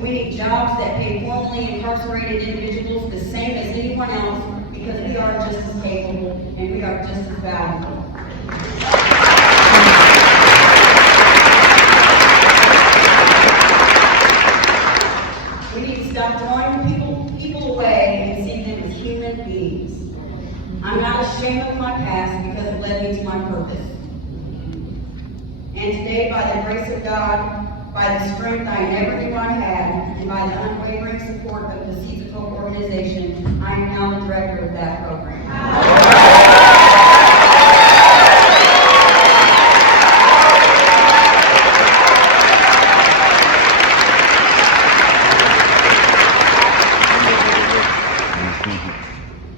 We need jobs that pay formerly incarcerated individuals the same as anyone else, because we are just as capable and we are just as valuable. We need to stop throwing people away and see them as human beings. I'm not ashamed of my past because it led me to my purpose. And today, by the grace of God, by the strength I never knew I had, and by the unwavering support of the Seeds of Hope organization, I am now the director of that program.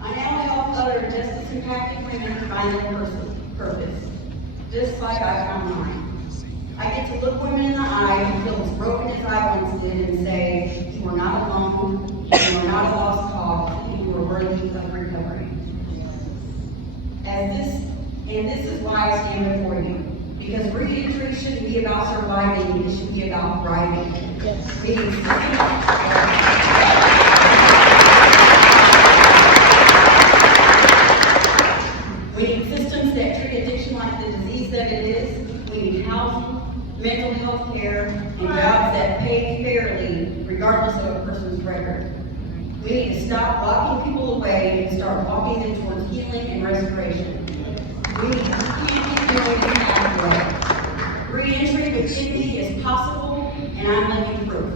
I now help other justice-impacted women find their purpose, just like I found mine. I get to look women in the eye and feel as broken as I once did and say, you are not alone, you are not a lost cause, and you are worthy of recovery. And this is why I stand before you. Because reentry shouldn't be about surviving, it should be about thriving. We need systems that treat addiction like the disease that it is. We need housing, mental health care, and jobs that pay fairly, regardless of a person's record. We need to stop locking people away and start walking them towards healing and restoration. We can't keep doing it that way. Re-entry with dignity is possible, and I'm living proof.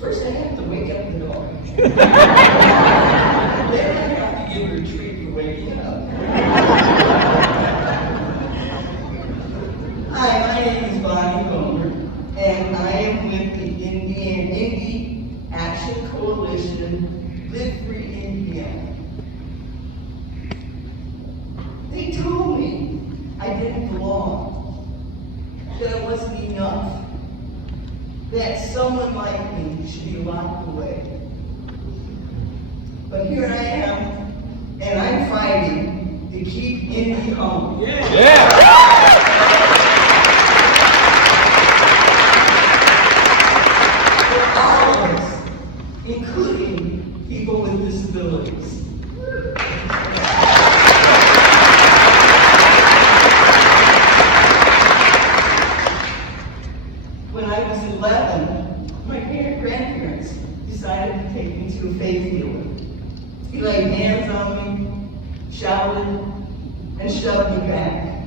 First, I have to wake up the dog. Then I have to give her a treat for waking up. Hi, my name is Bonnie Comer, and I am with the Indy Action Coalition, Live Free Indiana. They told me I didn't belong, that I wasn't enough, that someone like me should be locked away. But here I am, and I'm fighting to keep Indy home. For all of us, including people with disabilities. When I was 11, my grandparents decided to take me to a faith healer. He laid hands on me, shouted, and shoved me back.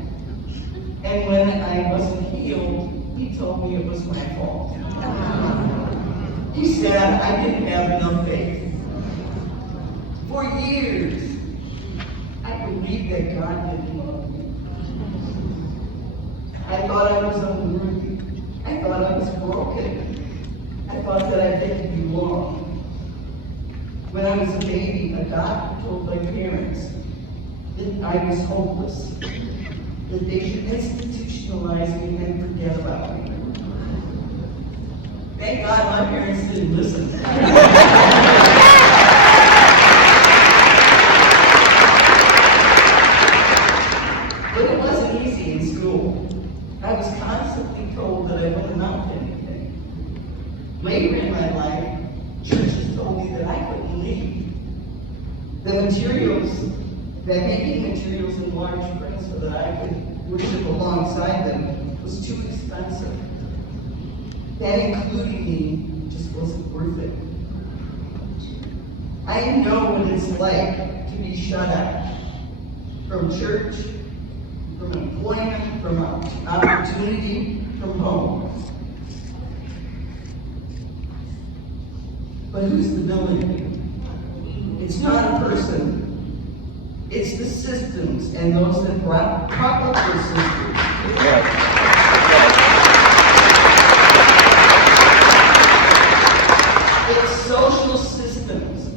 And when I wasn't healed, he told me it was my fault. He said I didn't have enough faith. For years, I believed that God didn't love me. I thought I was unworthy. I thought I was broken. I thought that I didn't belong. When I was a baby, a doctor told my parents that I was hopeless, that they should institutionalize me and forget about me. Thank God my parents didn't listen. But it wasn't easy in school. I was constantly told that I wouldn't amount to anything. Later in my life, churches told me that I couldn't leave. That making materials in large prints so that I could worship alongside them was too expensive. That including me just wasn't worth it. I know what it's like to be shut out from church, from employment, from opportunity, from home. But who's the villain? It's not a person. It's the systems and those that prop up the systems. It's social systems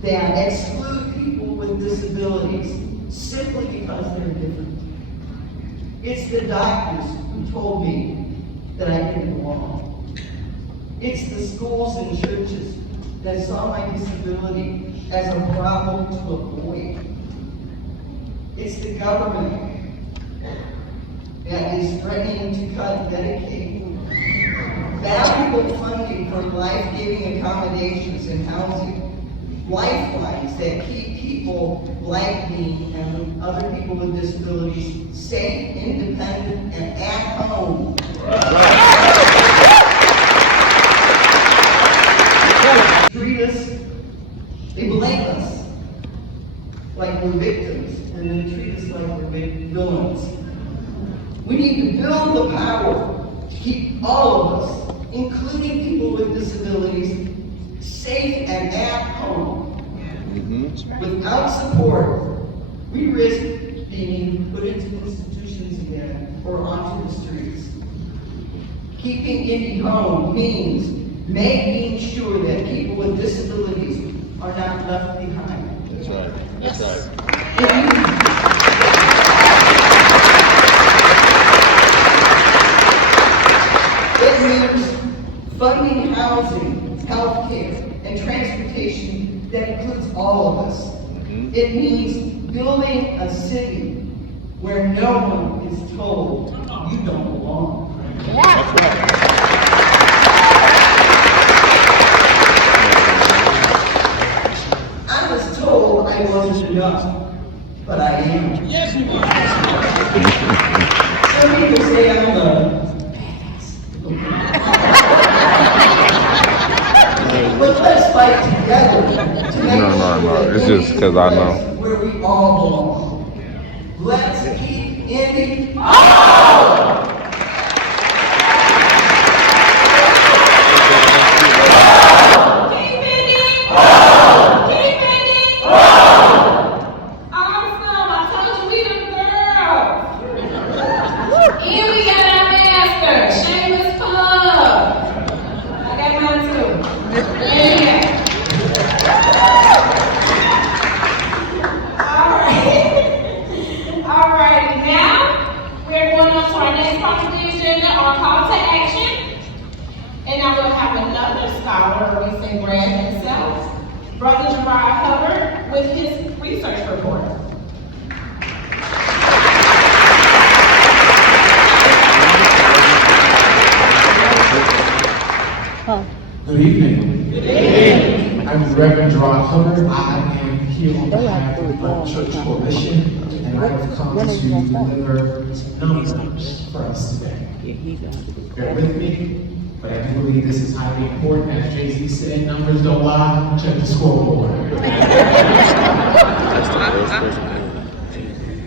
that exclude people with disabilities simply because they're different. It's the doctors who told me that I didn't belong. It's the schools and churches that saw my disability as a problem to avoid. It's the government that is threatening to cut Medicaid, valuable funding for life-giving accommodations and housing, lifelines that keep people like me and other people with disabilities safe, independent, and at home. Treat us, they blame us like we're victims, and then treat us like we're villains. We need to build the power to keep all of us, including people with disabilities, safe and at home. Without support, we risk being put into institutions again or onto the streets. Keeping Indy home means making sure that people with disabilities are not left behind. That's right. That's right. It means funding housing, healthcare, and transportation that includes all of us. It means building a city where no one is told you don't belong. That's right. I was told I wasn't enough, but I am. Yes, you are. Some people say I'm a but let's fight together to make No. It's just because I know. where we all belong. Let's keep Indy home! with his research report. Good evening. Good evening. I'm Reverend Gerard Hubbard. I am here on behalf of the Black Church Coalition, and I have come to deliver numbers for us today. Bear with me, but I do believe this is highly important. As Jay-Z said, numbers don't lie. Check the scoreboard.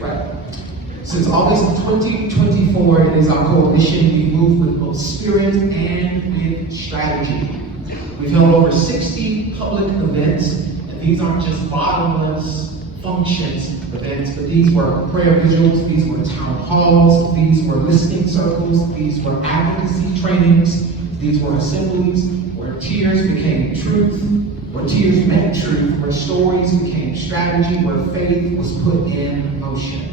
Right. Since August of 2024, it is our coalition. We move with both spirit and with strategy. We've held over 60 public events, and these aren't just bottomless functions events, but these were prayer vigils, these were town halls, these were listening circles, these were advocacy trainings, these were assemblies where tears became truth, where tears met truth, where stories became strategy, where faith was put in motion.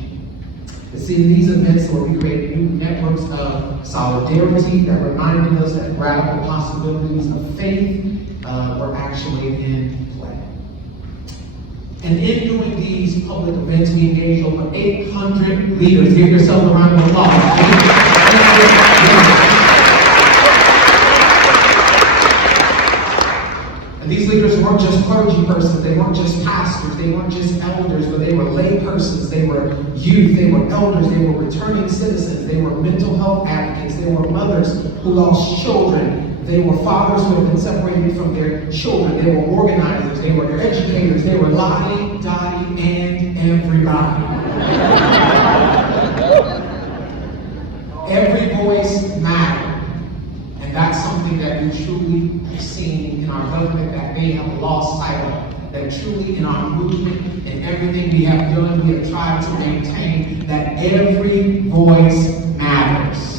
See, in these events, Lord, we created new networks of solidarity that reminded us that radical possibilities of faith were actually in play. And in doing these public events, we engaged over 800 leaders. Give yourself a round of applause. And these leaders weren't just clergy persons, they weren't just pastors, they weren't just elders, but they were lay persons, they were youth, they were elders, they were returning citizens, they were mental health advocates, they were mothers who lost children, they were fathers who had been separated from their children, they were organizers, they were educators, they were Lottie, Dottie, and everybody. Every voice mattered. And that's something that we truly have seen in our government that may have lost sight of. That truly in our movement and everything we have done, we have tried to maintain that every voice matters.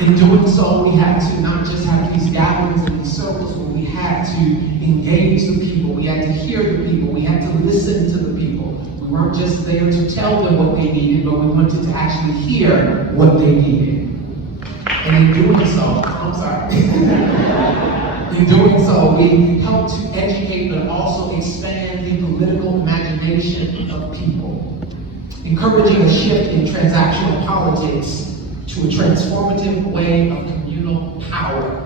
In doing so, we had to not just have these gatherings and these circles, but we had to engage the people, we had to hear the people, we had to listen to the people. We weren't just there to tell them what they needed, but we wanted to actually hear what they needed. And in doing so, in doing so, we helped to educate but also expand the political imagination of people, encouraging a shift in transactional politics to a transformative way of communal power.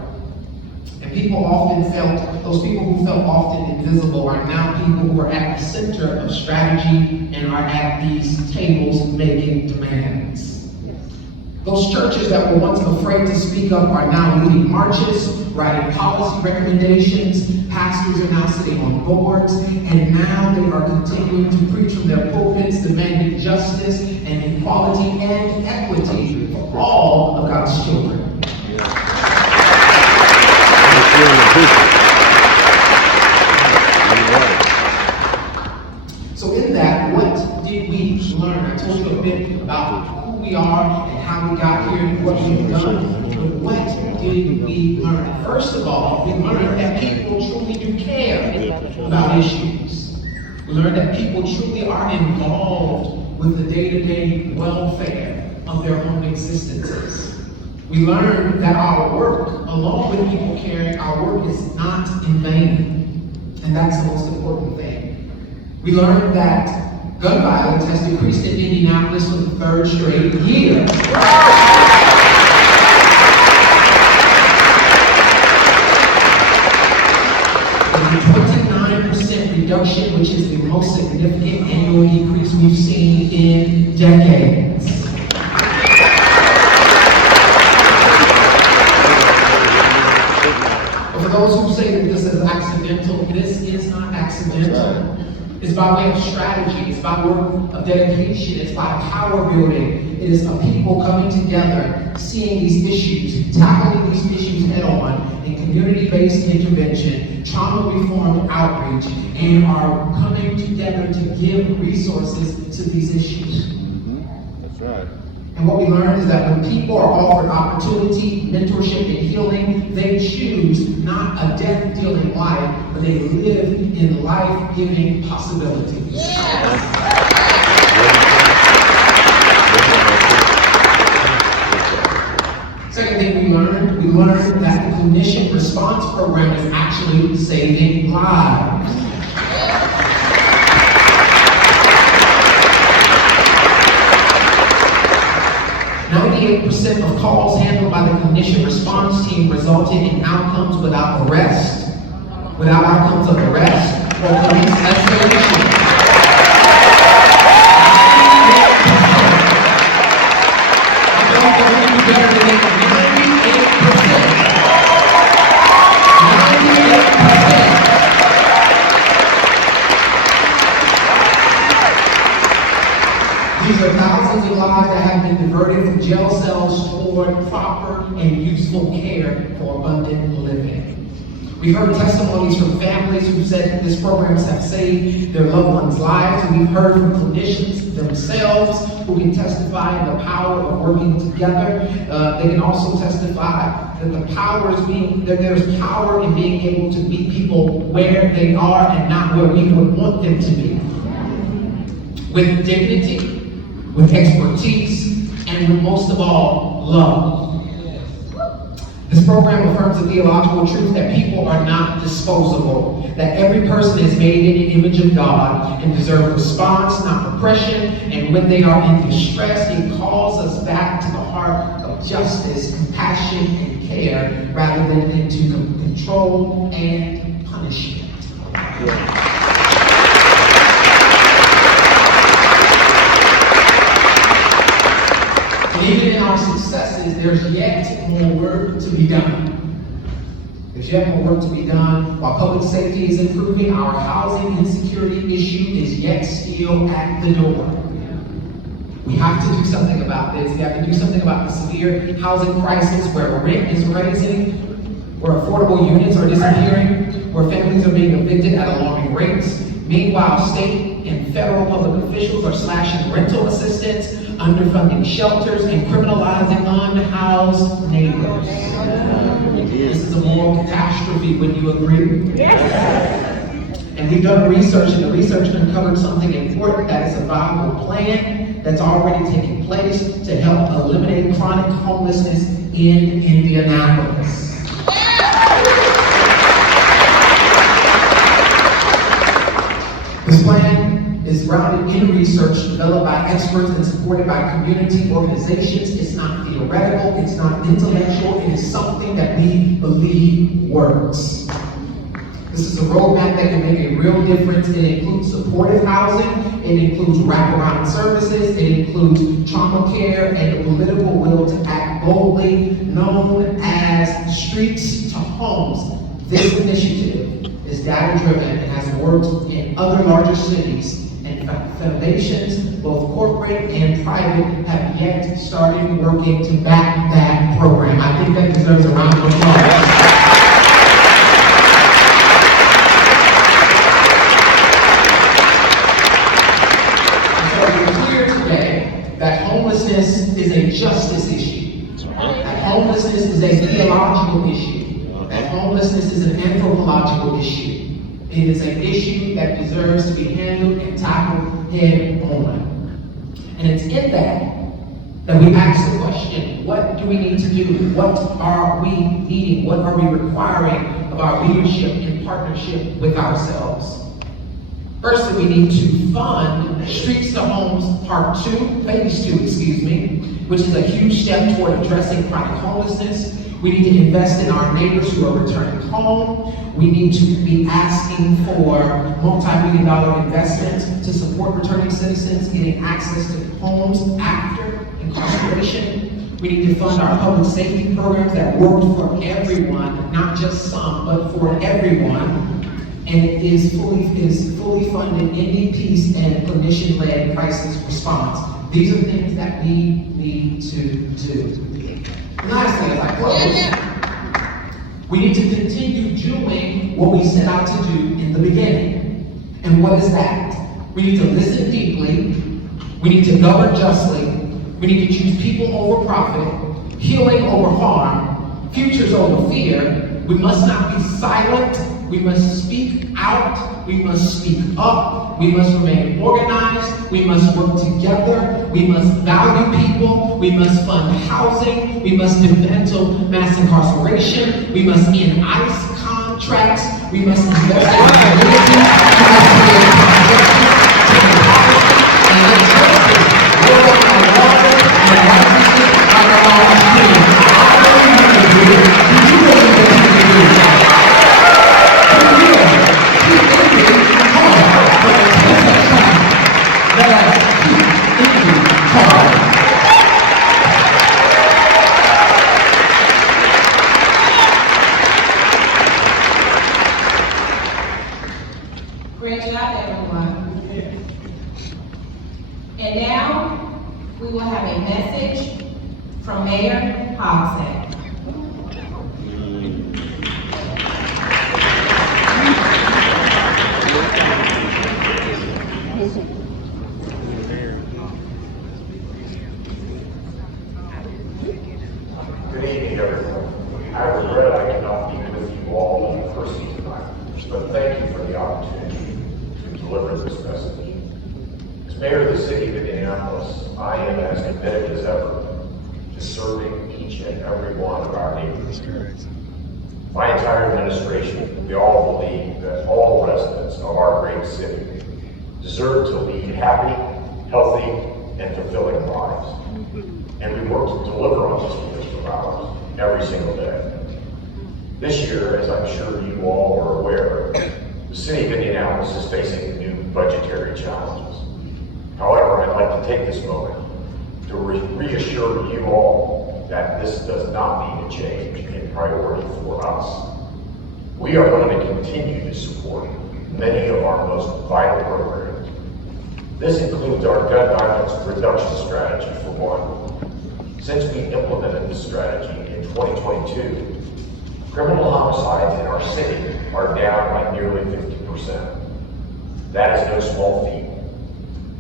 And people often felt, those people who felt often invisible are now people who are at the center of strategy and are at these tables making demands. Those churches that were once afraid to speak up are now leading marches, writing policy recommendations, pastors are now sitting on boards, and now they are continuing to preach from their pulpits, demanding justice and equality and equity for all of God's children. So in that, what did we learn? I told you a bit about who we are and how we got here and what we've done. But what did we learn? First of all, we learned that people truly do care about issues. We learned that people truly are involved with the day-to-day welfare of their own existences. We learned that our work, along with people caring, our work is not in vain. And that's the most important thing. We learned that gun violence has decreased in Indianapolis for the third straight year. There's a 29% reduction, which is the most significant annual decrease we've seen in decades. For those who say that this is accidental, this is not accidental. It's by way of strategy, it's by work of dedication, it's by power building. It is a people coming together, seeing these issues, tackling these issues head on in community-based intervention, trauma-reformed outreach, and are coming together to give resources to these issues. That's right. And what we learned is that when people are offered opportunity, mentorship, and healing, they choose not a death-dealing life, but they live in life-giving possibilities. Yes. Second thing we learned? We learned that the clinician response program is actually saving lives. 98% of calls handled by the clinician response team resulted in outcomes without arrest, without outcomes of arrest or police escalation. These are thousands of lives that have been diverted from jail cells toward proper and useful care for abundant living. We've heard testimonies from families who said that this programs have saved their loved ones' lives. We've heard from clinicians themselves who can testify of the power of working together. They can also testify that there's power in being able to meet people where they are and not where we would want them to be. With dignity, with expertise, and with most of all, love. This program affirms the theological truth that people are not disposable, that every person is made in the image of God and deserves response, not repression, and when they are in distress, it calls us back to the heart of justice, compassion, and care, rather than into control and punishment. Even in our successes, there's yet more work to be done. There's yet more work to be done. While public safety is improving, our housing insecurity issue is yet still at the door. We have to do something about this. We have to do something about the severe housing crisis where rent is rising, where affordable units are disappearing, where families are being evicted at alarming rates. Meanwhile, state and federal public officials are slashing rental assistance, underfunding shelters, and criminalizing unhoused neighbors. This is a moral catastrophe, wouldn't you agree? Yes. And we've done research, and the research uncovered something important, that is a viable plan that's already taking place to help eliminate chronic homelessness in Indianapolis. This plan is grounded in research developed by experts and supported by community organizations. It's not theoretical, it's not intellectual, it is something that we believe works. This is a roadmap that can make a real difference. It includes supportive housing, it includes wraparound services, it includes trauma care, and the political will to act boldly, known as Streets to Homes. This initiative is data-driven and has worked in other larger cities, and foundations, both corporate and private, have yet started working to back that program. I think that deserves a round of applause. That homelessness is a justice issue. That homelessness is a theological issue. That homelessness is an anthropological issue. It is an issue that deserves to be handled and tackled head on. And it's in that we ask the question, what do we need to do? What are we needing? What are we requiring of our leadership in partnership with ourselves? First, we need to fund Streets to Homes Phase 2, which is a huge step toward addressing chronic homelessness. We need to invest in our neighbors who are returning home. We need to be asking for multi-million-dollar investments to support returning citizens getting access to homes after incarceration. We need to fund our public safety programs that work for everyone, not just some, but for everyone. And it is fully funded Indy Peace and clinician-led crisis response. These are things that we need to do. Lastly, as I close, we need to continue doing what we set out to do in the beginning. And what is that? We need to listen deeply. We need to govern justly. We need to choose people over profit, healing over harm, futures over fear. We must not be silent. We must speak out. We must speak up. We must remain organized. We must work together. We must value people. We must fund housing. We must dismantle mass incarceration. We must end ICE contracts. We must invest in communities. We must create and get justice. Work on our water and righteousness like our streams. I believe we can do it. You believe that you can do it. Great job, everyone. And now, we will have a message from Mayor Hobson. Good evening, everyone. I regret I cannot be with you all in person tonight, but thank you for the opportunity to deliver this message. As mayor of the city of Indianapolis, I am as committed as ever to serving each and every one of our neighbors. My entire administration, we all believe that all residents of our great city deserve to lead happy, healthy, and fulfilling lives. And we work to deliver on these commitments of ours every single day. This year, as I'm sure you all are aware, the city of Indianapolis is facing new budgetary challenges. However, I'd like to take this moment to reassure you all that this does not mean a change in priority for us. We are going to continue to support many of our most vital programs. This includes our gun violence reduction strategy, for one. Since we implemented this strategy in 2022, criminal homicides in our city are down by nearly 50%. That is no small feat.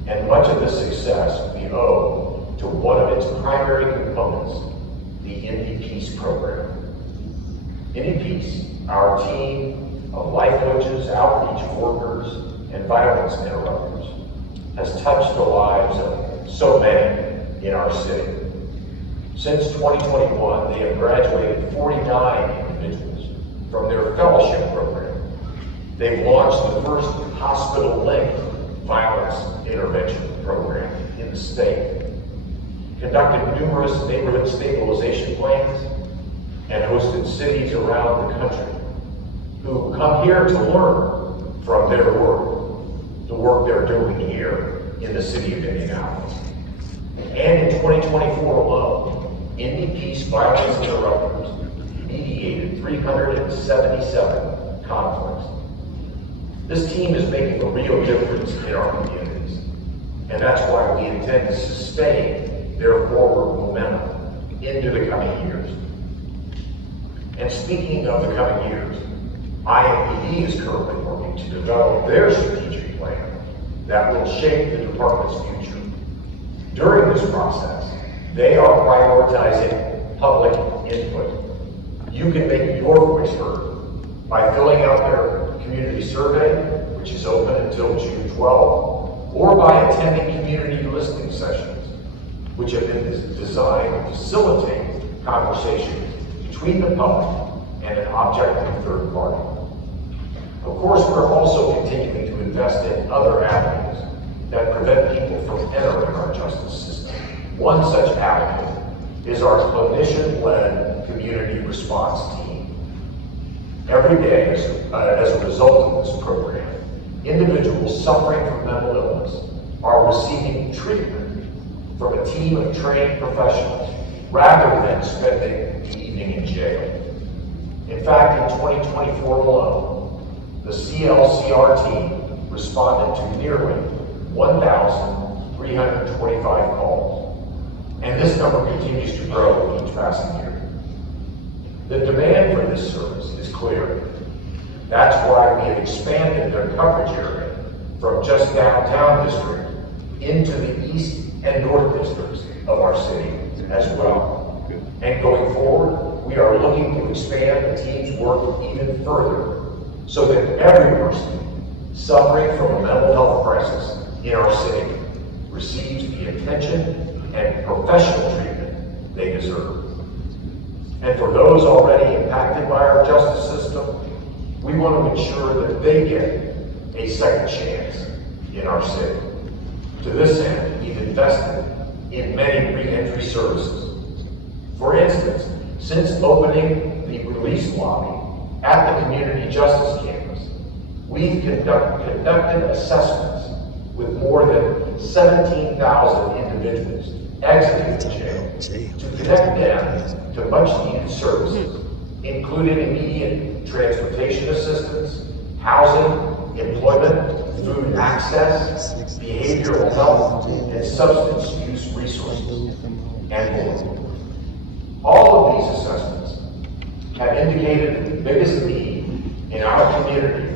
And much of this success we owe to one of its primary components, the Indy Peace program. Indy Peace, our team of life coaches, outreach workers, and violence interrupters, has touched the lives of so many in our city. Since 2021, they have graduated 49 individuals from their fellowship program. They've launched the first hospital-linked violence intervention program in the state, conducted numerous neighborhood stabilization plans, and hosted cities around the country who come here to learn from their work, the work they're doing here in the city of Indianapolis. And in 2024 alone, Indy Peace violence interrupters mediated 377 conflicts. This team is making a real difference in our communities, and that's why we intend to sustain their forward momentum into the coming years. And speaking of the coming years, IMPD is currently working to develop their strategic plan that will shape the department's future. During this process, they are prioritizing public input. You can make your voice heard by filling out their community survey, which is open until June 12, or by attending community listening sessions, which have been designed to facilitate conversations between the public and an objective third party. Of course, we're also continuing to invest in other avenues that prevent people from entering our justice system. One such avenue is our clinician-led community response team. Every day, as a result of this program, individuals suffering from mental illness are receiving treatment from a team of trained professionals rather than spending the evening in jail. In fact, in 2024 alone, the CLCR team responded to nearly 1,325 calls. And this number continues to grow with each passing year. The demand for this service is clear. That's why we have expanded their coverage area from just downtown district into the east and north districts of our city as well. And going forward, we are looking to expand the team's work even further so that every person suffering from a mental health crisis in our city receives the attention and professional treatment they deserve. And for those already impacted by our justice system, we want to ensure that they get a second chance in our city. To this end, we've invested in many re-entry services. For instance, since opening the release lobby at the Community Justice Campus, we've conducted assessments with more than 17,000 individuals exiting the jail to connect them to much-needed services, including immediate transportation assistance, housing, employment, food access, behavioral health, and substance use resources, and more. All of these assessments have indicated that the biggest need in our community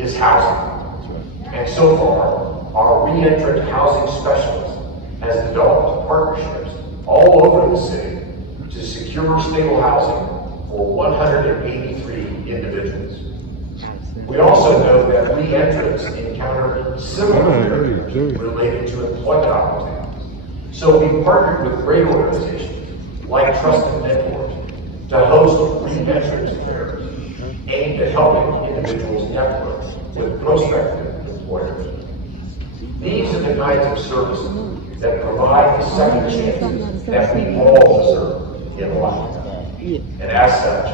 is housing. And so far, our re-entrant housing specialist has developed partnerships all over the city to secure stable housing for 183 individuals. We also know that re-entrants encounter similar barriers related to employment opportunities. So we partnered with great organizations like Trusted Mentors to host re-entrant fairs aimed at helping individuals network with prospective employers. These are the kinds of services that provide the second chances that we all deserve in life. And as such,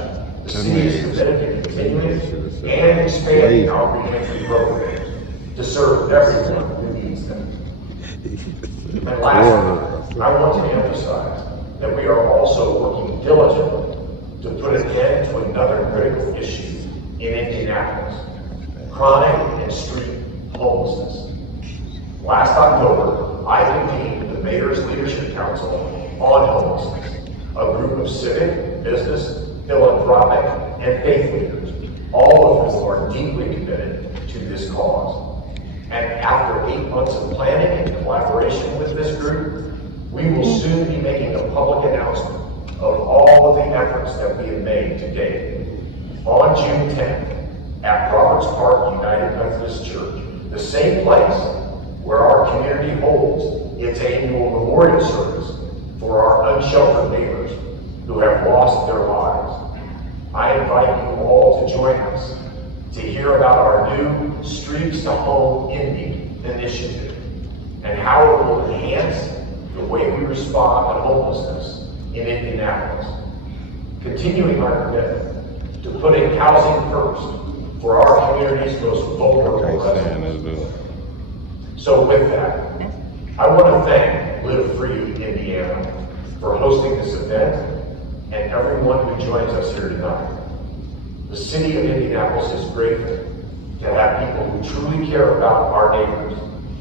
the city is committed to continuing and expanding our re-entry programs to serve everyone who needs them. And lastly, I want to emphasize that we are also working diligently to put an end to another critical issue in Indianapolis: chronic and street homelessness. Last October, I convened the Mayor's Leadership Council on Homelessness, a group of civic, business, philanthropic, and faith leaders, all of whom are deeply committed to this cause. And after 8 months of planning and collaboration with this group, we will soon be making a public announcement of all of the efforts that we have made to date. On June 10th, at Roberts Park United Methodist Church, the same place where our community holds its annual memorial service for our unsheltered neighbors who have lost their lives. I invite you all to join us to hear about our new Streets to Home Indy initiative and how it will enhance the way we respond to homelessness in Indianapolis, continuing our commitment to putting housing first for our community's most vulnerable residents. So with that, I want to thank Live Free Indiana for hosting this event and everyone who joins us here tonight. The city of Indianapolis is grateful to have people who truly care about our neighbors,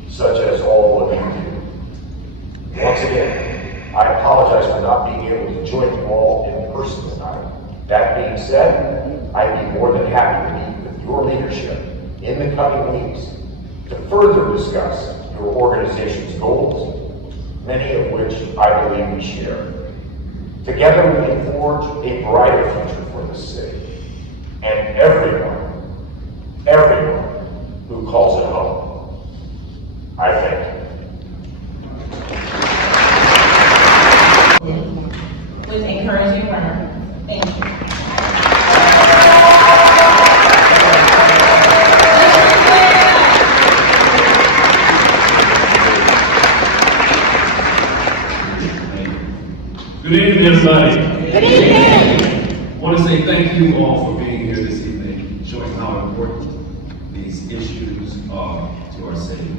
such as all of you do. Once again, I apologize for not being able to join you all in person tonight. That being said, I'd be more than happy to meet with your leadership in the coming weeks to further discuss your organization's goals, many of which I believe we share. Together we can forge a brighter future for the city and everyone who calls it home. I thank you. With encouraging words. Thank you. Good evening, everybody. Good evening. I want to say thank you all for being here this evening, showing how important these issues are to our city.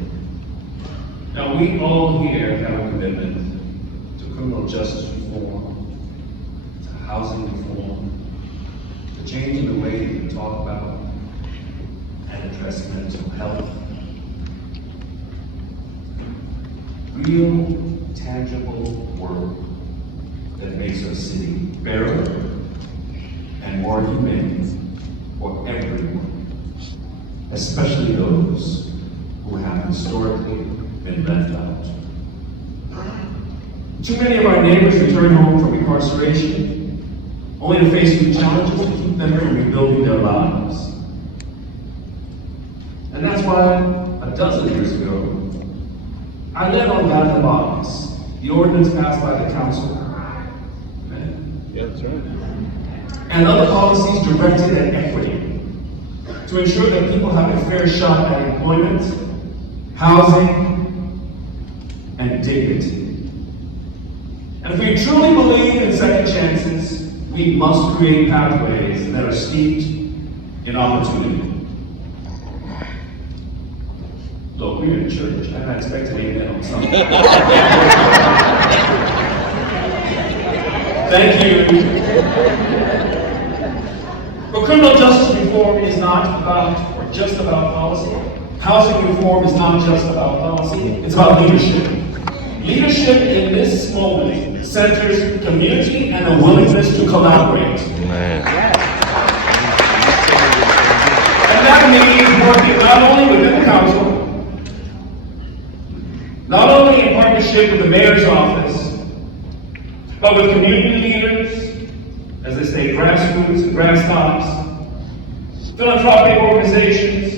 Now, we all here have a commitment to criminal justice reform, to housing reform, to changing the way we talk about and address mental health. Real, tangible work that makes our city fairer and more humane for everyone, especially those who have historically been left out. Too many of our neighbors return home from incarceration only to face new challenges to keep them from rebuilding their lives. And that's why a dozen years ago, I led on Validus, the ordinance passed by the council. Yeah, that's right. And other policies directed at equity to ensure that people have a fair shot at employment, housing, and dignity. And if we truly believe in second chances, we must create pathways that are steeped in opportunity. Look, we're in church. I'm not expecting amen on something. Thank you. But criminal justice reform is not about or just about policy. Housing reform is not just about policy. It's about leadership. Leadership in this moment centers community and a willingness to collaborate. And that means working not only within the council, not only in partnership with the mayor's office, but with community leaders, as they say, grassroots and grass tops, philanthropic organizations,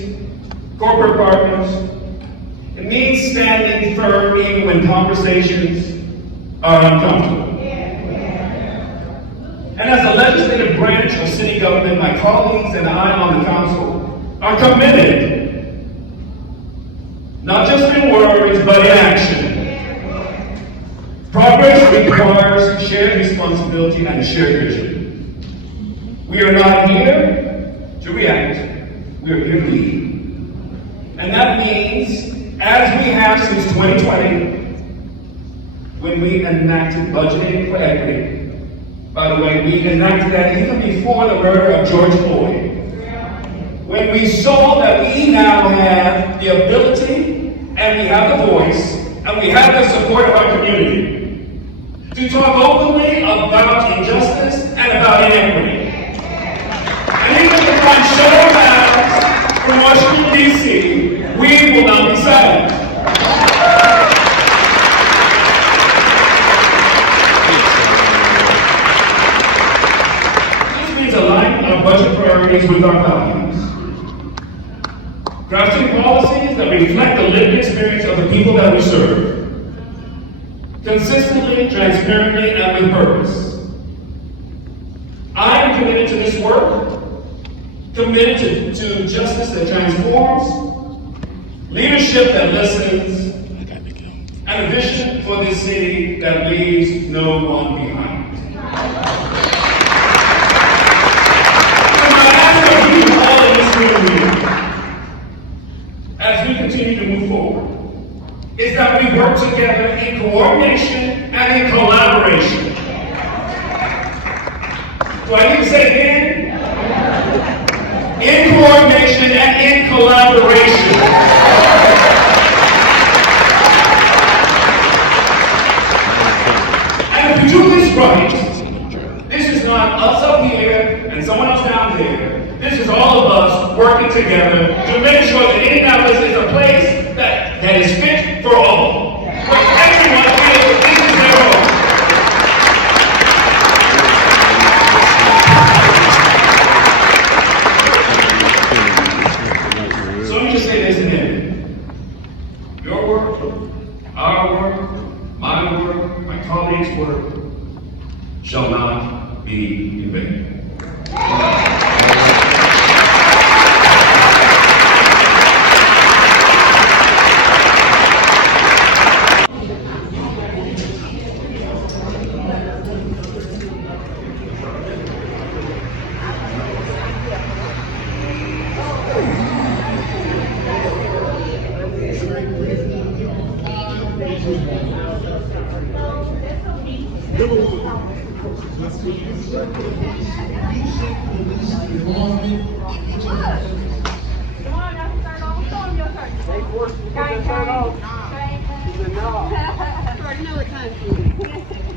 corporate partners. It means standing firm even when conversations are uncomfortable. And as a legislative branch of city government, my colleagues and I on the council are committed, not just in words, but in action. Progress requires shared responsibility and a shared vision. We are not here to react, we are here to lead. And that means, as we have since 2020, when we enacted budgeting for equity. By the way, we enacted that even before the murder of George Floyd. When we saw that we now have the ability, and we have the voice, and we have the support of our community, to talk openly about injustice and about inequity. And even if I'm showing out from Washington, D.C., we will not be silent. This means aligning our budget priorities with our values. Drafting policies that reflect the lived experience of the people that we serve. Consistently, transparently, and with purpose. I am committed to this work, committed to justice that transforms, leadership that listens, and a vision for this city that leaves no one behind. So my ask of you all in this room here, as we continue to move forward, is that we work together in coordination and in collaboration. Do I need to say it again? In coordination and in collaboration. And if we do this right, this is not us up here and someone else down there. This is all of us working together to make sure that Indianapolis is a place that is fit for all. Where everyone feels this is their home. So let me just say this again. Your work, our work, my work, my colleagues' work shall not be in vain.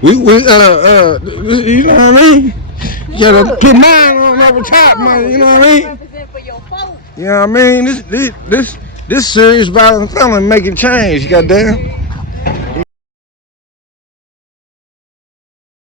We you know what I mean? You gotta put mine on over top, man. You know what I mean? You know what I mean? This serious violent felon making change. Goddamn.